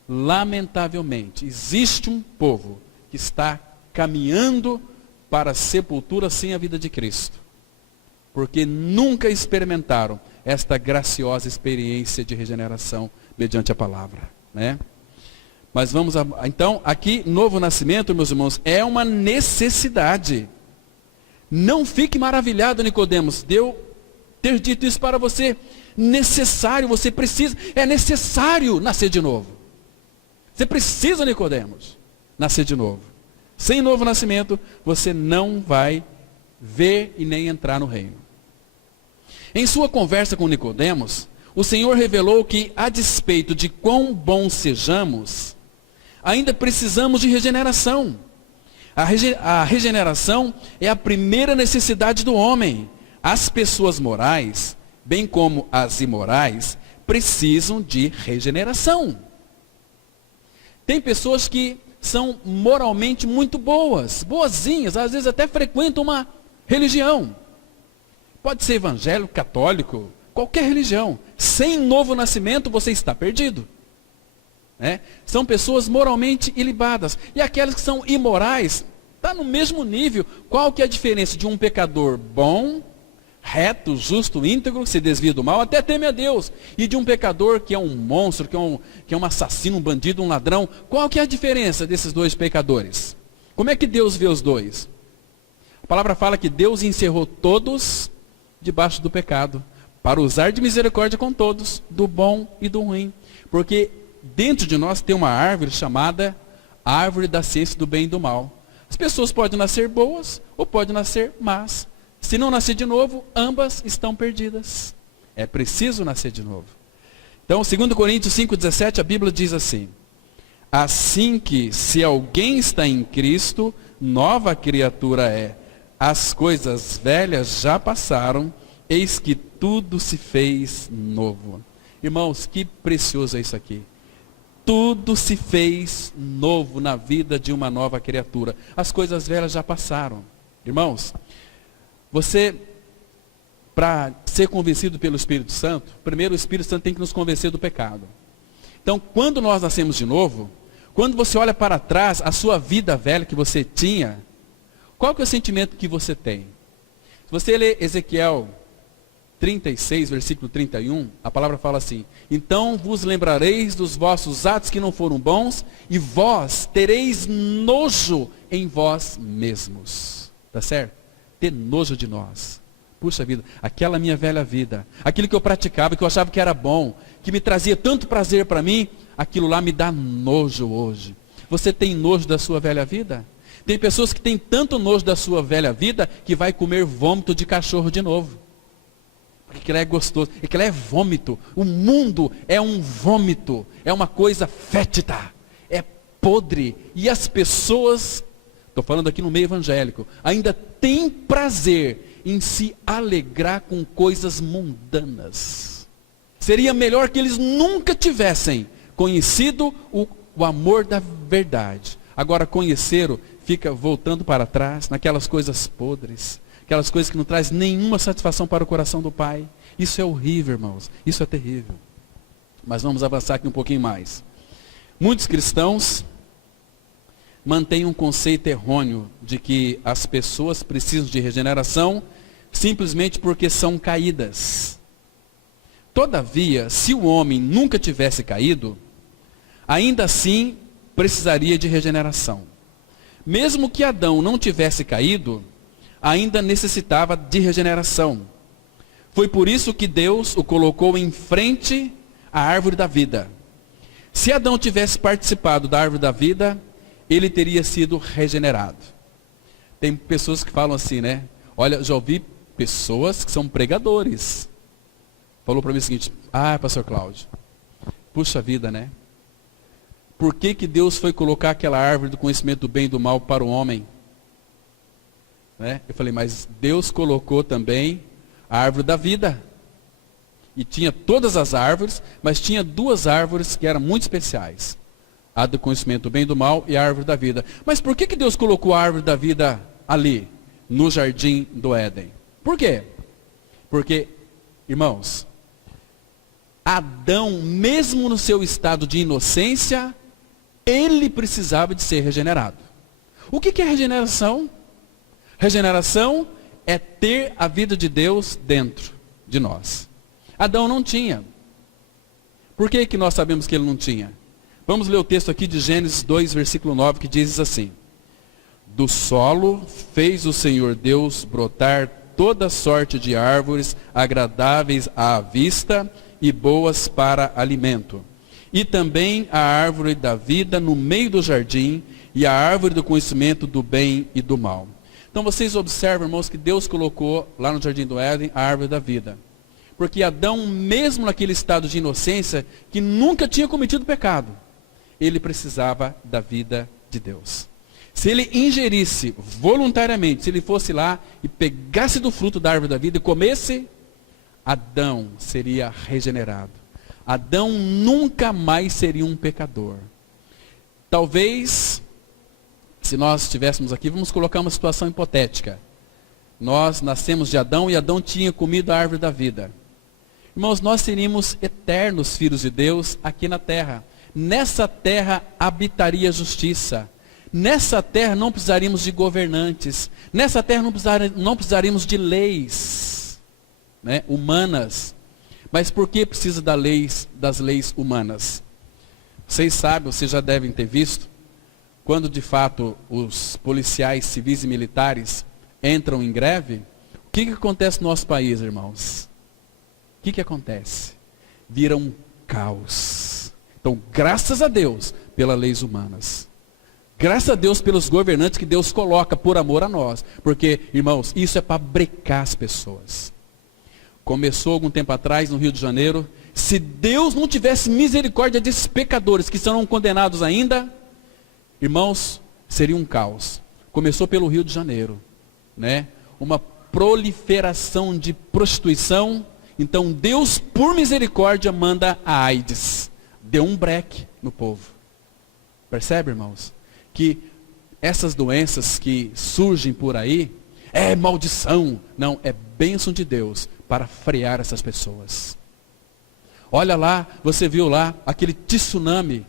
lamentavelmente, existe um povo que está caminhando para a sepultura sem a vida de Cristo, porque nunca experimentaram esta graciosa experiência de regeneração mediante a palavra, né? Mas vamos, então, aqui, novo nascimento, meus irmãos, é uma necessidade. Não fique maravilhado, Nicodemos, de eu ter dito isso para você. Necessário, você precisa, é necessário nascer de novo. Você precisa, Nicodemos, nascer de novo. Sem novo nascimento, você não vai ver e nem entrar no reino. Em sua conversa com Nicodemos, o Senhor revelou que, a despeito de quão bons sejamos, ainda precisamos de regeneração. A regeneração é a primeira necessidade do homem. As pessoas morais, bem como as imorais, precisam de regeneração. Tem pessoas que são moralmente muito boas, boazinhas, às vezes até frequentam uma religião. Pode ser evangélico, católico, qualquer religião. Sem novo nascimento você está perdido. Né? São pessoas moralmente ilibadas. E aquelas que são imorais, está no mesmo nível. Qual que é a diferença de um pecador bom, reto, justo, íntegro, se desvia do mal, até teme a Deus, e de um pecador que é um monstro, que é um assassino, um bandido, um ladrão? Qual que é a diferença desses dois pecadores? Como é que Deus vê os dois? A palavra fala que Deus encerrou todos debaixo do pecado, para usar de misericórdia com todos, do bom e do ruim. Porque dentro de nós tem uma árvore chamada árvore da ciência do bem e do mal. As pessoas podem nascer boas ou podem nascer más. Se não nascer de novo, ambas estão perdidas. É preciso nascer de novo. Então, 2 Coríntios 5,17, a Bíblia diz assim: assim que, se alguém está em Cristo, nova criatura é. As coisas velhas já passaram, eis que tudo se fez novo. Irmãos, que precioso é isso aqui. Tudo se fez novo na vida de uma nova criatura. As coisas velhas já passaram. Irmãos, você, para ser convencido pelo Espírito Santo, primeiro o Espírito Santo tem que nos convencer do pecado. Então, quando nós nascemos de novo, quando você olha para trás, a sua vida velha que você tinha, qual que é o sentimento que você tem? Se você ler Ezequiel 36, versículo 31, a palavra fala assim: então vos lembrareis dos vossos atos que não foram bons, e vós tereis nojo em vós mesmos. Tá certo? Ter nojo de nós. Puxa vida, aquela minha velha vida, aquilo que eu praticava, que eu achava que era bom, que me trazia tanto prazer para mim, aquilo lá me dá nojo hoje. Você tem nojo da sua velha vida? Tem pessoas que têm tanto nojo da sua velha vida que vai comer vômito de cachorro de novo. Porque aquilo é gostoso, aquilo é vômito. O mundo é um vômito, é uma coisa fétida, é podre. E as pessoas, estou falando aqui no meio evangélico, ainda têm prazer em se alegrar com coisas mundanas. Seria melhor que eles nunca tivessem conhecido o amor da verdade. Agora conheceram, fica voltando para trás, naquelas coisas podres, aquelas coisas que não trazem nenhuma satisfação para o coração do Pai. Isso é horrível, irmãos, isso é terrível. Mas vamos avançar aqui um pouquinho mais. Muitos cristãos mantêm um conceito errôneo de que as pessoas precisam de regeneração simplesmente porque são caídas. Todavia, se o homem nunca tivesse caído, ainda assim precisaria de regeneração. Mesmo que Adão não tivesse caído, ainda necessitava de regeneração. Foi por isso que Deus o colocou em frente à árvore da vida. Se Adão tivesse participado da árvore da vida, ele teria sido regenerado. Tem pessoas que falam assim, né? Olha, já ouvi pessoas que são pregadores. Falou para mim o seguinte: pastor Cláudio, Puxa vida, né? Por que que Deus foi colocar aquela árvore do conhecimento do bem e do mal para o homem? Né? Eu falei, mas Deus colocou também a árvore da vida. E tinha todas as árvores, mas tinha duas árvores que eram muito especiais. A do conhecimento do bem e do mal e a árvore da vida. Mas por que que Deus colocou a árvore da vida ali, no jardim do Éden? Por quê? Porque, irmãos, Adão, mesmo no seu estado de inocência, ele precisava de ser regenerado. O que que é regeneração? Regeneração é ter a vida de Deus dentro de nós. Adão não tinha. Por que que nós sabemos que ele não tinha? Vamos ler o texto aqui de Gênesis 2, versículo 9, que diz assim: do solo fez o Senhor Deus brotar toda sorte de árvores agradáveis à vista e boas para alimento. E também a árvore da vida no meio do jardim e a árvore do conhecimento do bem e do mal. Então vocês observam, irmãos, que Deus colocou lá no jardim do Éden a árvore da vida. Porque Adão, mesmo naquele estado de inocência, que nunca tinha cometido pecado, ele precisava da vida de Deus. Se ele ingerisse voluntariamente, se ele fosse lá e pegasse do fruto da árvore da vida e comesse, Adão seria regenerado. Adão nunca mais seria um pecador. Talvez, se nós estivéssemos aqui, vamos colocar uma situação hipotética. Nós nascemos de Adão e Adão tinha comido a árvore da vida. Irmãos, nós seríamos eternos filhos de Deus aqui na terra. Nessa terra habitaria a justiça. Nessa terra não precisaríamos de governantes. Nessa terra não precisaríamos de leis, né, humanas. Mas por que precisa das leis humanas? Vocês sabem, vocês já devem ter visto, quando de fato os policiais civis e militares entram em greve, o que acontece no nosso país, irmãos? O que acontece? Vira um caos. Então, graças a Deus pelas leis humanas. Graças a Deus pelos governantes que Deus coloca por amor a nós. Porque, irmãos, isso é para brecar as pessoas. Começou algum tempo atrás no Rio de Janeiro. Se Deus não tivesse misericórdia desses pecadores que serão condenados ainda, irmãos, seria um caos. Começou pelo Rio de Janeiro, né? Uma proliferação de prostituição. Então Deus, por misericórdia, manda a AIDS. Deu um breque no povo. Percebe, irmãos? Que essas doenças que surgem por aí, é maldição. Não, é bênção de Deus para frear essas pessoas. Olha lá, você viu lá aquele tsunami,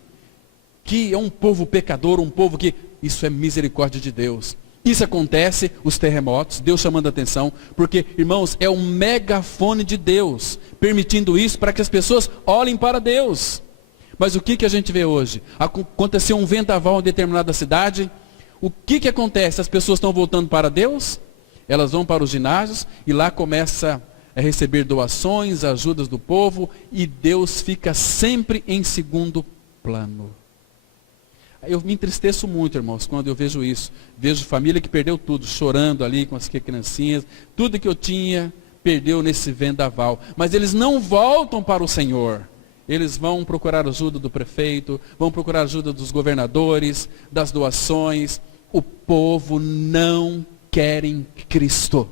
que é um povo pecador, um povo que, isso é misericórdia de Deus. Isso acontece, os terremotos, Deus chamando a atenção, porque, irmãos, é um megafone de Deus, permitindo isso para que as pessoas olhem para Deus. Mas o que a gente vê hoje? Aconteceu um vendaval em determinada cidade, o que acontece? As pessoas estão voltando para Deus, elas vão para os ginásios e lá começa a receber doações, ajudas do povo, e Deus fica sempre em segundo plano. Eu me entristeço muito, irmãos, quando eu vejo isso. Vejo família que perdeu tudo, chorando ali com as criancinhas. Tudo que eu tinha, perdeu nesse vendaval. Mas eles não voltam para o Senhor. Eles vão procurar ajuda do prefeito, vão procurar ajuda dos governadores, das doações. O povo não quer Cristo.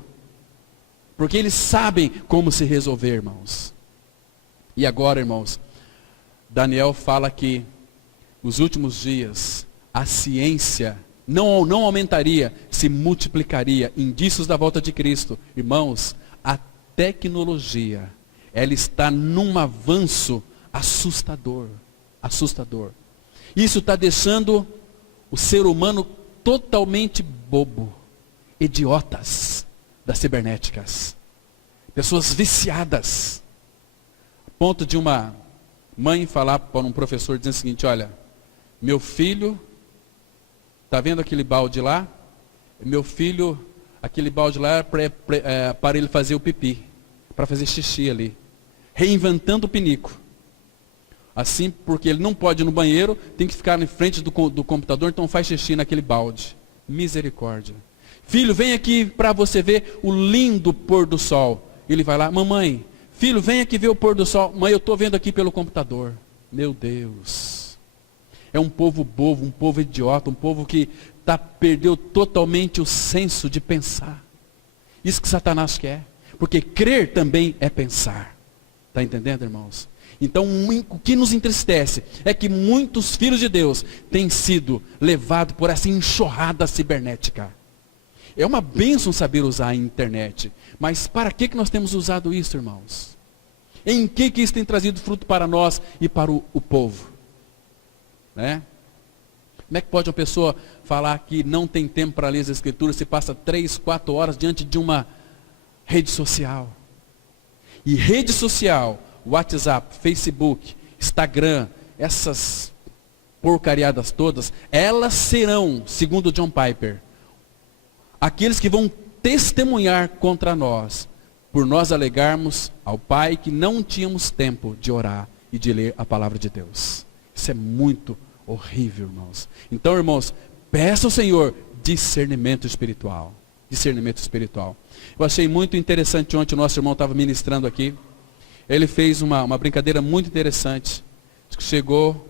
Porque eles sabem como se resolver, irmãos. E agora, irmãos, Daniel fala que nos últimos dias, a ciência não aumentaria, se multiplicaria. Indícios da volta de Cristo. Irmãos, a tecnologia, ela está num avanço assustador. Assustador. Isso está deixando o ser humano totalmente bobo. Idiotas das cibernéticas. Pessoas viciadas. A ponto de uma mãe falar para um professor dizendo o seguinte: olha, meu filho, está vendo aquele balde lá? Meu filho, aquele balde lá é para ele fazer o pipi, para fazer xixi ali. Reinventando o pinico. Assim, porque ele não pode ir no banheiro, tem que ficar na frente do computador, então faz xixi naquele balde. Misericórdia. Filho, vem aqui para você ver o lindo pôr do sol. Ele vai lá: mamãe, filho, vem aqui ver o pôr do sol. Mãe, eu estou vendo aqui pelo computador. Meu Deus. É um povo bobo, um povo idiota, um povo que perdeu totalmente o senso de pensar. Isso que Satanás quer. Porque crer também é pensar. Está entendendo, irmãos? Então, o que nos entristece é que muitos filhos de Deus têm sido levados por essa enxurrada cibernética. É uma bênção saber usar a internet. Mas para que nós temos usado isso, irmãos? Em que isso tem trazido fruto para nós e para o povo? Né? Como é que pode uma pessoa falar que não tem tempo para ler as Escrituras se passa 3, 4 horas diante de uma rede social? E rede social, WhatsApp, Facebook, Instagram, essas porcariadas todas, elas serão, segundo John Piper, aqueles que vão testemunhar contra nós, por nós alegarmos ao Pai que não tínhamos tempo de orar e de ler a palavra de Deus. Isso é muito horrível, irmãos. Então, irmãos, peça ao Senhor discernimento espiritual. Discernimento espiritual. Eu achei muito interessante ontem, o nosso irmão estava ministrando aqui. Ele fez uma brincadeira muito interessante. Chegou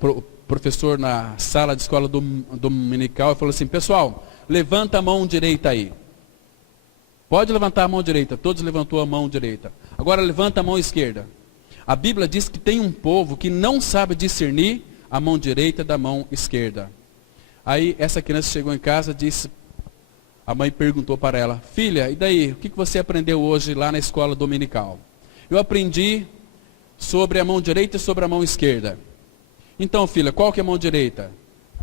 o professor na sala de escola dominical e falou assim: pessoal, levanta a mão direita aí. Pode levantar a mão direita. Todos levantou a mão direita. Agora levanta a mão esquerda. A Bíblia diz que tem um povo que não sabe discernir a mão direita da mão esquerda. Aí essa criança chegou em casa e disse, a mãe perguntou para ela: filha, e daí? O que você aprendeu hoje lá na escola dominical? Eu aprendi sobre a mão direita e sobre a mão esquerda. Então, filha, qual que é a mão direita?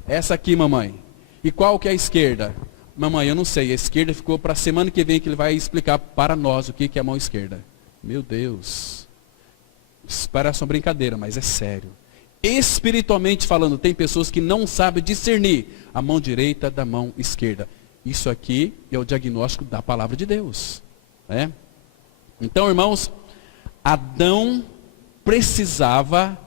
Essa aqui, mamãe. E qual que é a esquerda? Mamãe, eu não sei. A esquerda ficou para a semana que vem que ele vai explicar para nós o que é a mão esquerda. Meu Deus. Isso parece uma brincadeira, mas é sério. Espiritualmente falando, tem pessoas que não sabem discernir a mão direita da mão esquerda. Isso aqui é o diagnóstico da palavra de Deus. Né? Então, irmãos, Adão precisava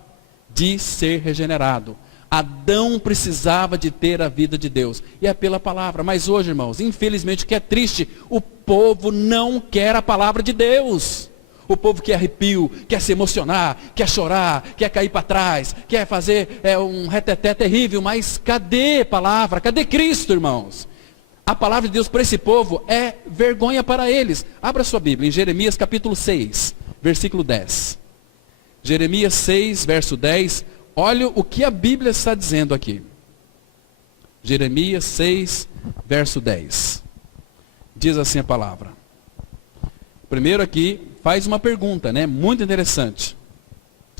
de ser regenerado. Adão precisava de ter a vida de Deus. E é pela palavra. Mas hoje, irmãos, infelizmente, o que é triste, o povo não quer a palavra de Deus. O povo quer arrepio, quer se emocionar, quer chorar, quer cair para trás, quer fazer um reteté terrível. Mas cadê a palavra? Cadê Cristo, irmãos? A palavra de Deus para esse povo é vergonha para eles. Abra sua Bíblia em Jeremias capítulo 6, versículo 10. Jeremias 6, verso 10. Olha o que a Bíblia está dizendo aqui. Jeremias 6, verso 10. Diz assim a palavra. Primeiro aqui, faz uma pergunta, né? Muito interessante.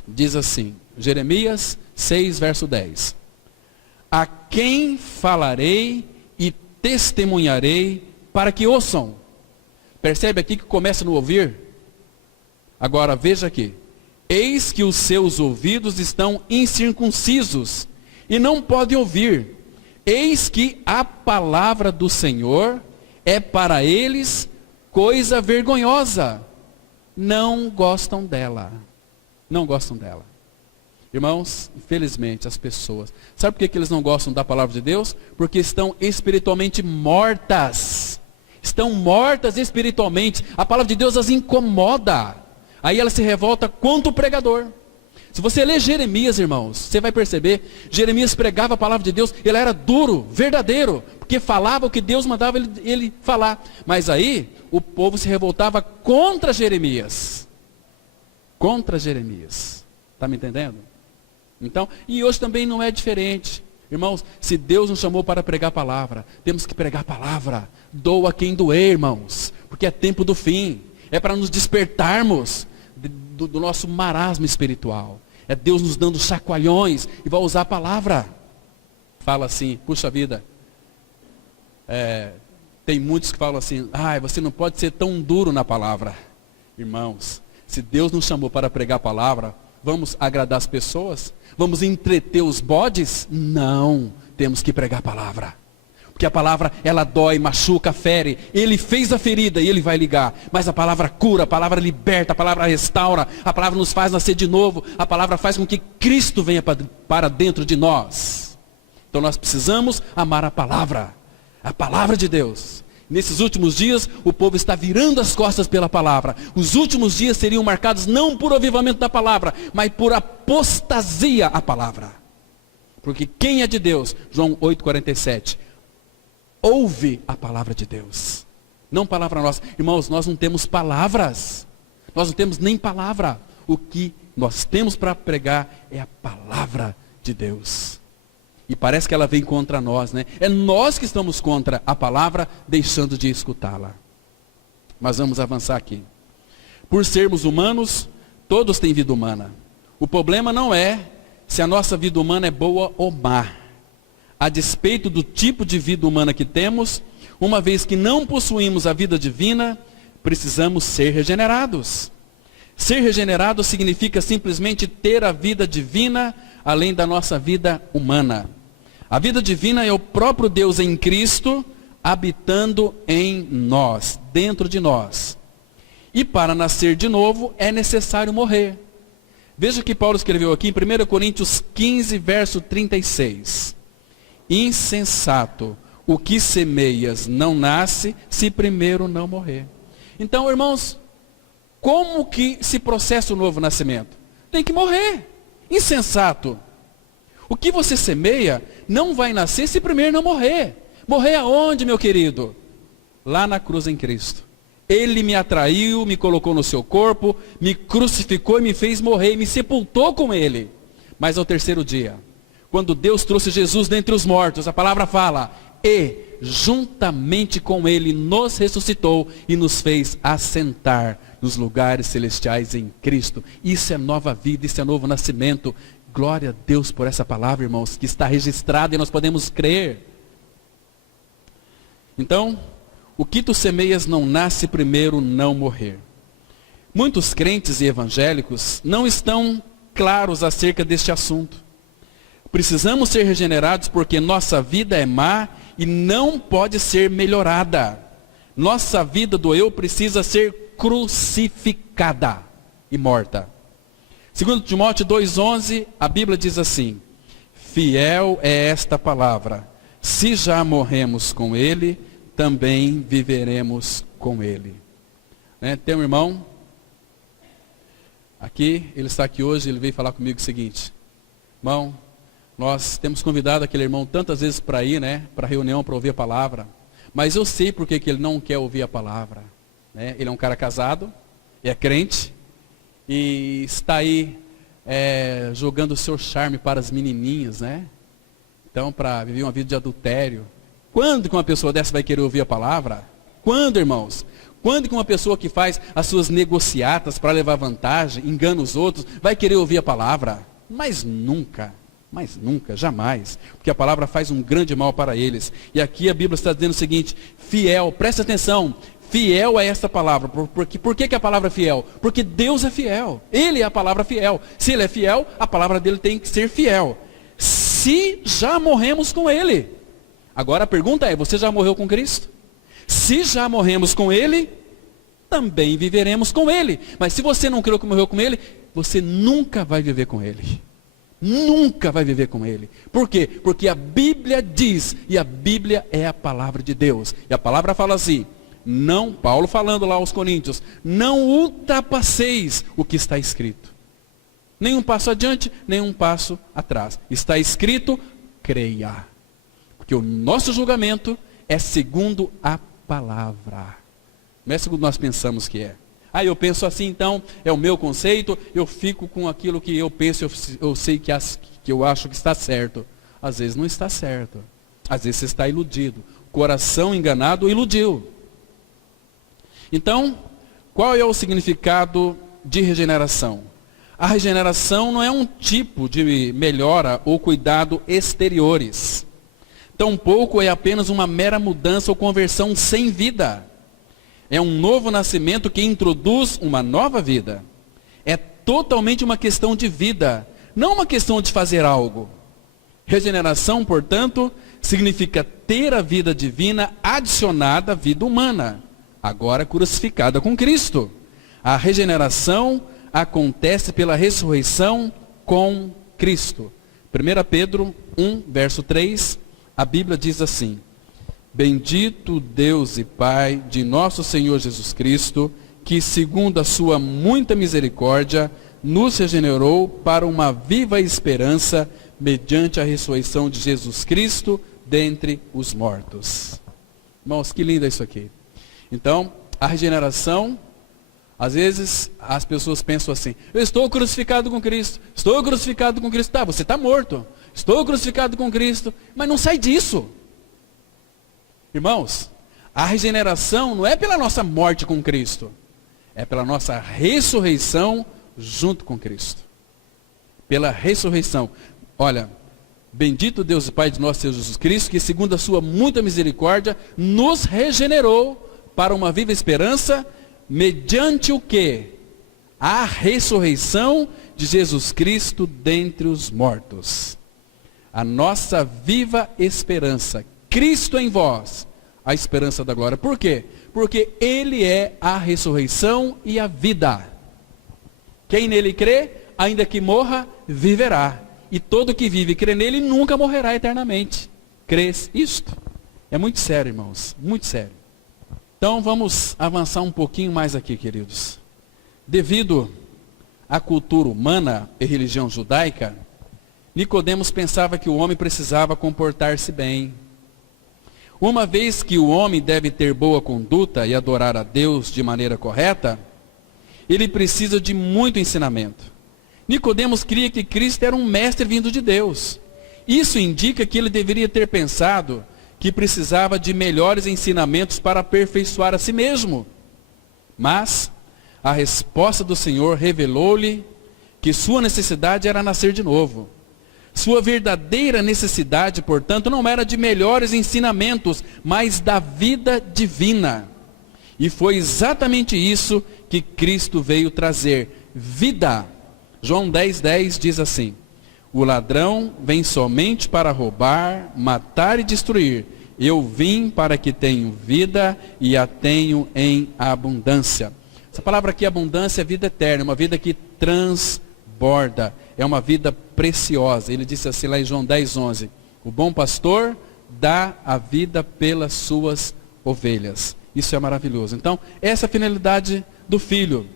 Diz assim, Jeremias 6, verso 10. A quem falarei e testemunharei para que ouçam? Percebe aqui que começa no ouvir? Agora veja aqui. Eis que os seus ouvidos estão incircuncisos e não podem ouvir. Eis que a palavra do Senhor é para eles coisa vergonhosa. Não gostam dela. Não gostam dela. Irmãos, infelizmente as pessoas, sabe por que eles não gostam da palavra de Deus? Porque estão espiritualmente mortas. Estão mortas espiritualmente. A palavra de Deus as incomoda. Aí ela se revolta contra o pregador. Se você ler Jeremias, irmãos, você vai perceber, Jeremias pregava a palavra de Deus, ele era duro, verdadeiro, porque falava o que Deus mandava ele falar. Mas aí, o povo se revoltava contra Jeremias. Contra Jeremias. Está me entendendo? Então, e hoje também não é diferente. Irmãos, se Deus nos chamou para pregar a palavra, temos que pregar a palavra. Doa quem doer, irmãos, porque é tempo do fim. É para nos despertarmos do nosso marasmo espiritual. É Deus nos dando chacoalhões e vai usar a palavra. Fala assim, puxa vida. Tem muitos que falam assim, você não pode ser tão duro na palavra. Irmãos, se Deus nos chamou para pregar a palavra, vamos agradar as pessoas? Vamos entreter os bodes? Não, temos que pregar a palavra. Porque a palavra, ela dói, machuca, fere. Ele fez a ferida e ele vai ligar. Mas a palavra cura, a palavra liberta, a palavra restaura. A palavra nos faz nascer de novo. A palavra faz com que Cristo venha para dentro de nós. Então nós precisamos amar a palavra de Deus. Nesses últimos dias, o povo está virando as costas pela palavra. Os últimos dias seriam marcados não por avivamento da palavra, mas por apostasia à palavra. Porque quem é de Deus, João 8,47, ouve a palavra de Deus. Não palavra nossa. Irmãos, nós não temos palavras. Nós não temos nem palavra. O que nós temos para pregar é a palavra de Deus. E parece que ela vem contra nós, né? É nós que estamos contra a palavra, deixando de escutá-la. Mas vamos avançar aqui. Por sermos humanos, todos têm vida humana. O problema não é se a nossa vida humana é boa ou má. A despeito do tipo de vida humana que temos, uma vez que não possuímos a vida divina, precisamos ser regenerados. Ser regenerado significa simplesmente ter a vida divina além da nossa vida humana. A vida divina é o próprio Deus em Cristo habitando em nós, dentro de nós. E para nascer de novo é necessário morrer. Veja o que Paulo escreveu aqui em 1 Coríntios 15, verso 36. Insensato, o que semeias não nasce se primeiro não morrer. Então, irmãos, como que se processa o novo nascimento? Tem que morrer. Insensato. O que você semeia não vai nascer se primeiro não morrer. Morrer aonde, meu querido? Lá na cruz em Cristo. Ele me atraiu, me colocou no seu corpo, me crucificou e me fez morrer, e me sepultou com ele. Mas ao terceiro dia, quando Deus trouxe Jesus dentre os mortos, a palavra fala, e juntamente com ele nos ressuscitou e nos fez assentar nos lugares celestiais em Cristo. Isso é nova vida, isso é novo nascimento. Glória a Deus por essa palavra, irmãos, que está registrada e nós podemos crer. Então, o que tu semeias não nasce primeiro não morrer. Muitos crentes e evangélicos não estão claros acerca deste assunto. Precisamos ser regenerados porque nossa vida é má e não pode ser melhorada. Nossa vida do eu precisa ser crucificada e morta. 2 Timóteo 2,11, a Bíblia diz assim, fiel é esta palavra, se já morremos com ele, também viveremos com ele. Tem um irmão, aqui, ele está aqui hoje, ele veio falar comigo o seguinte, irmão, nós temos convidado aquele irmão tantas vezes para ir, para reunião, para ouvir a palavra, mas eu sei por que ele não quer ouvir a palavra. Ele é um cara casado, é crente, e está aí jogando o seu charme para as menininhas, Então, para viver uma vida de adultério. Quando que uma pessoa dessa vai querer ouvir a palavra? Quando, irmãos? Quando que uma pessoa que faz as suas negociatas para levar vantagem, engana os outros, vai querer ouvir a palavra? Mas nunca, jamais. Porque a palavra faz um grande mal para eles. E aqui a Bíblia está dizendo o seguinte, fiel, presta atenção, fiel é esta palavra. Por que a palavra é fiel? Porque Deus é fiel. Ele é a palavra fiel. Se Ele é fiel, a palavra dele tem que ser fiel. Se já morremos com Ele. Agora a pergunta é, você já morreu com Cristo? Se já morremos com Ele, também viveremos com Ele. Mas se você não creu que morreu com Ele, você nunca vai viver com Ele. Nunca vai viver com Ele. Por quê? Porque a Bíblia diz, e a Bíblia é a palavra de Deus. E a palavra fala assim, não, Paulo falando lá aos Coríntios, não ultrapasseis o que está escrito. Nem um passo adiante, nem um passo atrás. Está escrito, creia. Porque o nosso julgamento é segundo a palavra. Não é segundo nós pensamos que é. Eu penso assim, então, é o meu conceito, eu fico com aquilo que eu penso, eu sei que eu acho que está certo. Às vezes não está certo. Às vezes você está iludido. Coração enganado iludiu. Então, qual é o significado de regeneração? A regeneração não é um tipo de melhora ou cuidado exteriores. Tampouco é apenas uma mera mudança ou conversão sem vida. É um novo nascimento que introduz uma nova vida. É totalmente uma questão de vida, não uma questão de fazer algo. Regeneração, portanto, significa ter a vida divina adicionada à vida humana, agora crucificada com Cristo. A regeneração acontece pela ressurreição com Cristo. 1 Pedro 1, verso 3, a Bíblia diz assim, Bendito Deus e Pai de nosso Senhor Jesus Cristo, que segundo a sua muita misericórdia, nos regenerou para uma viva esperança, mediante a ressurreição de Jesus Cristo dentre os mortos. Irmãos, que lindo é isso aqui. Então, a regeneração, às vezes as pessoas pensam assim: eu estou crucificado com Cristo, estou crucificado com Cristo. Tá, você está morto, estou crucificado com Cristo, mas não sai disso. Irmãos, a regeneração não é pela nossa morte com Cristo, é pela nossa ressurreição junto com Cristo. Pela ressurreição. Olha, bendito Deus e Pai de nosso Senhor Jesus Cristo, que segundo a sua muita misericórdia, nos regenerou para uma viva esperança, mediante o quê? A ressurreição de Jesus Cristo dentre os mortos. A nossa viva esperança, Cristo em vós, a esperança da glória. Por quê? Porque Ele é a ressurreição e a vida. Quem nele crê, ainda que morra, viverá. E todo que vive e crê nele nunca morrerá eternamente. Crês isto? É muito sério, irmãos, muito sério. Então vamos avançar um pouquinho mais aqui, queridos. Devido à cultura humana e religião judaica, Nicodemos pensava que o homem precisava comportar-se bem. Uma vez que o homem deve ter boa conduta e adorar a Deus de maneira correta, ele precisa de muito ensinamento. Nicodemos cria que Cristo era um mestre vindo de Deus. Isso indica que ele deveria ter pensado que precisava de melhores ensinamentos para aperfeiçoar a si mesmo. Mas a resposta do Senhor revelou-lhe que sua necessidade era nascer de novo. Sua verdadeira necessidade, portanto, não era de melhores ensinamentos, mas da vida divina. E foi exatamente isso que Cristo veio trazer: vida. João 10:10 diz assim: o ladrão vem somente para roubar, matar e destruir. Eu vim para que tenham vida e a tenham em abundância. Essa palavra aqui, abundância, é vida eterna, uma vida que transborda, é uma vida preciosa. Ele disse assim lá em João 10:11: o bom pastor dá a vida pelas suas ovelhas. Isso é maravilhoso. Então, essa é a finalidade do Filho.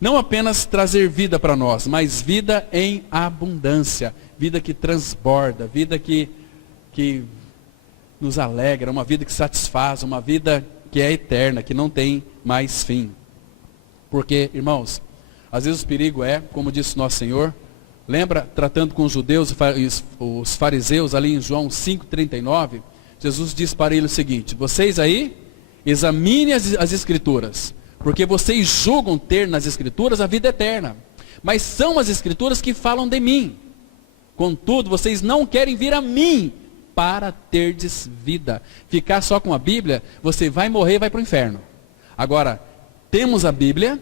Não apenas trazer vida para nós, mas vida em abundância. Vida que transborda, vida que nos alegra, uma vida que satisfaz, uma vida que é eterna, que não tem mais fim. Porque, irmãos, às vezes o perigo é, como disse nosso Senhor, lembra, tratando com os judeus, os fariseus, ali em João 5,39, Jesus diz para ele o seguinte: vocês aí, examinem as Escrituras, porque vocês julgam ter nas Escrituras a vida eterna, mas são as Escrituras que falam de mim. Contudo, vocês não querem vir a mim para terdes vida. Ficar só com a Bíblia, você vai morrer e vai para o inferno. Agora, temos a Bíblia,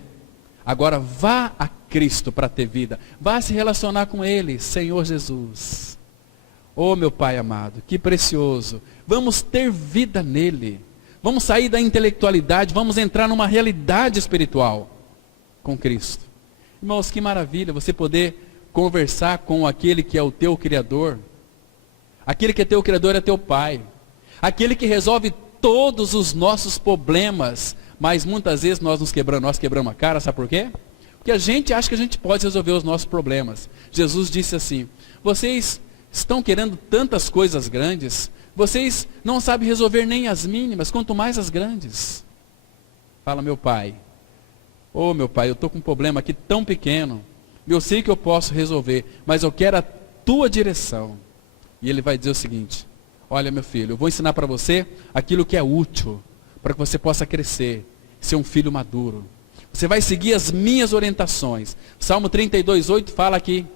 agora vá a Cristo para ter vida. Vá se relacionar com Ele, Senhor Jesus. Oh, meu Pai amado, que precioso. Vamos ter vida nele. Vamos sair da intelectualidade, vamos entrar numa realidade espiritual com Cristo. Irmãos, que maravilha você poder conversar com aquele que é o teu Criador. Aquele que é teu Criador é teu Pai. Aquele que resolve todos os nossos problemas. Mas muitas vezes nós quebramos a cara, sabe por quê? Porque a gente acha que a gente pode resolver os nossos problemas. Jesus disse assim: vocês estão querendo tantas coisas grandes, vocês não sabem resolver nem as mínimas, quanto mais as grandes. Fala, meu Pai, oh meu Pai, eu estou com um problema aqui tão pequeno, eu sei que eu posso resolver, mas eu quero a tua direção. E ele vai dizer o seguinte: olha, meu filho, eu vou ensinar para você aquilo que é útil, para que você possa crescer, ser um filho maduro. Você vai seguir as minhas orientações. Salmo 32:8 fala aqui: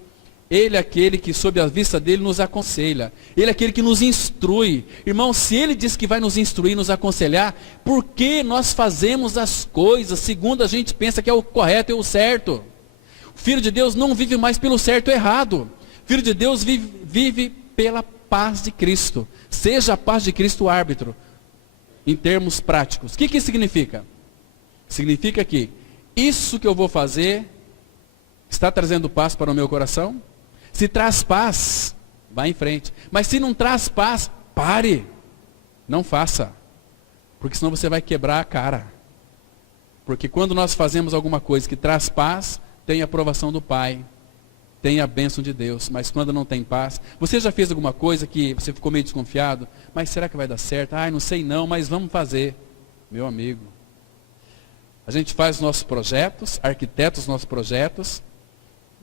Ele é aquele que sob a vista dele nos aconselha. Ele é aquele que nos instrui. Irmão, se ele diz que vai nos instruir, nos aconselhar, por que nós fazemos as coisas segundo a gente pensa que é o correto e o certo? O Filho de Deus não vive mais pelo certo ou errado. O Filho de Deus vive pela paz de Cristo. Seja a paz de Cristo o árbitro. Em termos práticos. O que isso significa? Significa que isso que eu vou fazer está trazendo paz para o meu coração? Se traz paz, vá em frente. Mas se não traz paz, pare. Não faça, porque senão você vai quebrar a cara. Porque quando nós fazemos alguma coisa que traz paz, tem a aprovação do Pai, tem a bênção de Deus. Mas quando não tem paz, você já fez alguma coisa que você ficou meio desconfiado? Mas será que vai dar certo? Ai, não sei não, mas vamos fazer. Meu amigo, a gente faz os nossos projetos, arquiteta os nossos projetos,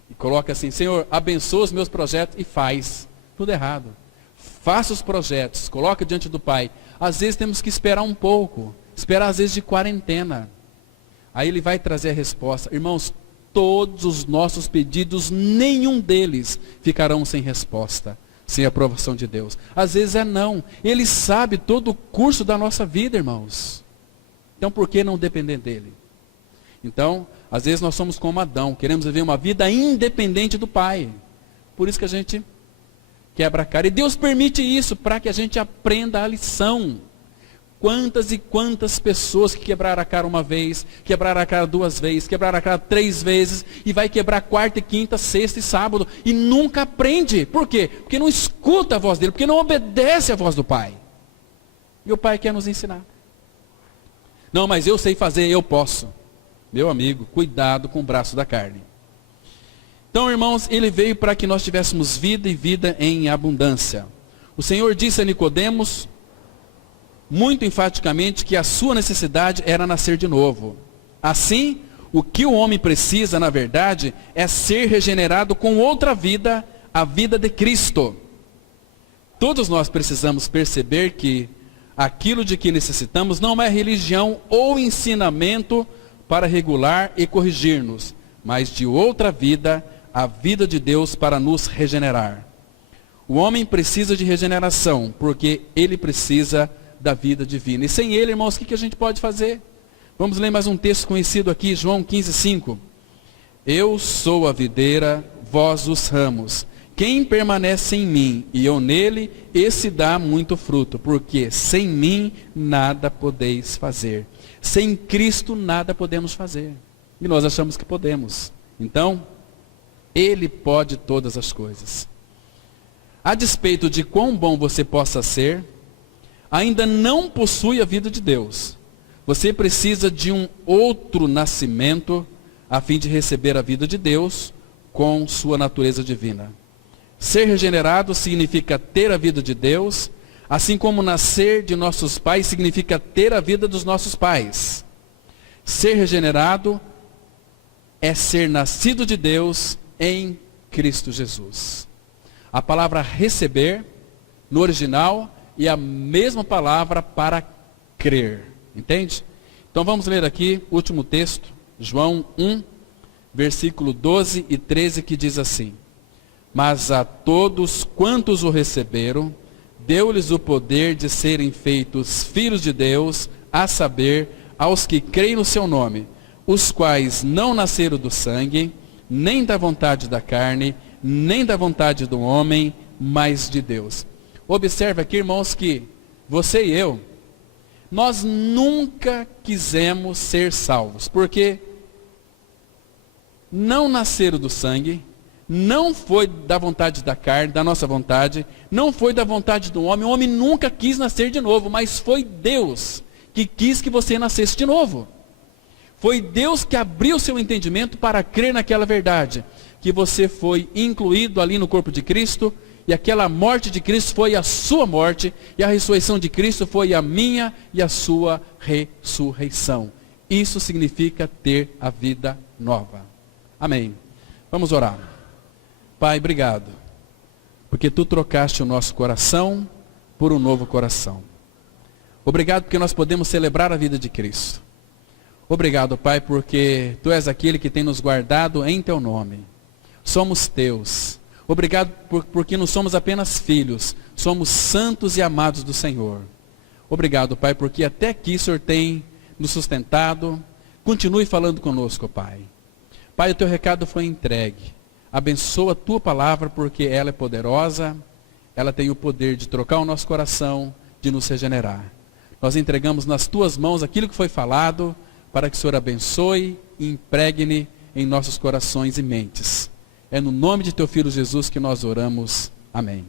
e coloca assim, Senhor, abençoa os meus projetos, e faz. Tudo errado. Faça os projetos, coloca diante do Pai. Às vezes temos que esperar um pouco, esperar às vezes de quarentena. Aí Ele vai trazer a resposta. Irmãos, todos os nossos pedidos, nenhum deles ficarão sem resposta, sem aprovação de Deus. Às vezes é não. Ele sabe todo o curso da nossa vida, irmãos. Então por que não depender dEle? Então, às vezes nós somos como Adão, queremos viver uma vida independente do Pai. Por isso que a gente quebra a cara. E Deus permite isso para que a gente aprenda a lição. Quantas e quantas pessoas que quebraram a cara uma vez, quebraram a cara 2 vezes, quebraram a cara 3 vezes, e vai quebrar quarta e quinta, sexta e sábado, e nunca aprende. Por quê? Porque não escuta a voz dele, porque não obedece a voz do Pai. E o Pai quer nos ensinar. Não, mas eu sei fazer, eu posso. Meu amigo, cuidado com o braço da carne. Então, irmãos, Ele veio para que nós tivéssemos vida e vida em abundância. O Senhor disse a Nicodemos, muito enfaticamente, que a sua necessidade era nascer de novo. Assim, o que o homem precisa, na verdade, é ser regenerado com outra vida, a vida de Cristo. Todos nós precisamos perceber que aquilo de que necessitamos não é religião ou ensinamento para regular e corrigir-nos, mas de outra vida, a vida de Deus para nos regenerar. O homem precisa de regeneração, porque ele precisa da vida divina. E sem ele, irmãos, o que a gente pode fazer? Vamos ler mais um texto conhecido aqui, João 15:5. Eu sou a videira, vós os ramos. Quem permanece em mim e eu nele, esse dá muito fruto, porque sem mim nada podeis fazer. Sem Cristo nada podemos fazer. E nós achamos que podemos. Então, Ele pode todas as coisas. A despeito de quão bom você possa ser, ainda não possui a vida de Deus. Você precisa de um outro nascimento a fim de receber a vida de Deus com sua natureza divina. Ser regenerado significa ter a vida de Deus, assim como nascer de nossos pais significa ter a vida dos nossos pais. Ser regenerado é ser nascido de Deus em Cristo Jesus. A palavra receber, no original, é a mesma palavra para crer. Entende? Então vamos ler aqui o último texto, João 1, versículo 12 e 13, que diz assim: Mas a todos quantos o receberam, deu-lhes o poder de serem feitos filhos de Deus, a saber, aos que creem no seu nome, os quais não nasceram do sangue, nem da vontade da carne, nem da vontade do homem, mas de Deus. Observe aqui, irmãos, que você e eu, nós nunca quisemos ser salvos, porque não nasceram do sangue, não foi da vontade da carne, da nossa vontade, não foi da vontade do homem. O homem nunca quis nascer de novo, mas foi Deus que quis que você nascesse de novo. Foi Deus que abriu seu entendimento para crer naquela verdade, que você foi incluído ali no corpo de Cristo, e aquela morte de Cristo foi a sua morte, e a ressurreição de Cristo foi a minha e a sua ressurreição. Isso significa ter a vida nova. Amém. Vamos orar. Pai, obrigado, porque Tu trocaste o nosso coração por um novo coração. Obrigado porque nós podemos celebrar a vida de Cristo. Obrigado, Pai, porque Tu és aquele que tem nos guardado em Teu nome. Somos Teus. Obrigado porque não somos apenas filhos, somos santos e amados do Senhor. Obrigado, Pai, porque até aqui o Senhor tem nos sustentado. Continue falando conosco, Pai. Pai, o Teu recado foi entregue. Abençoa a Tua palavra, porque ela é poderosa, ela tem o poder de trocar o nosso coração, de nos regenerar. Nós entregamos nas Tuas mãos aquilo que foi falado, para que o Senhor abençoe e impregne em nossos corações e mentes. É no nome de Teu Filho Jesus que nós oramos. Amém.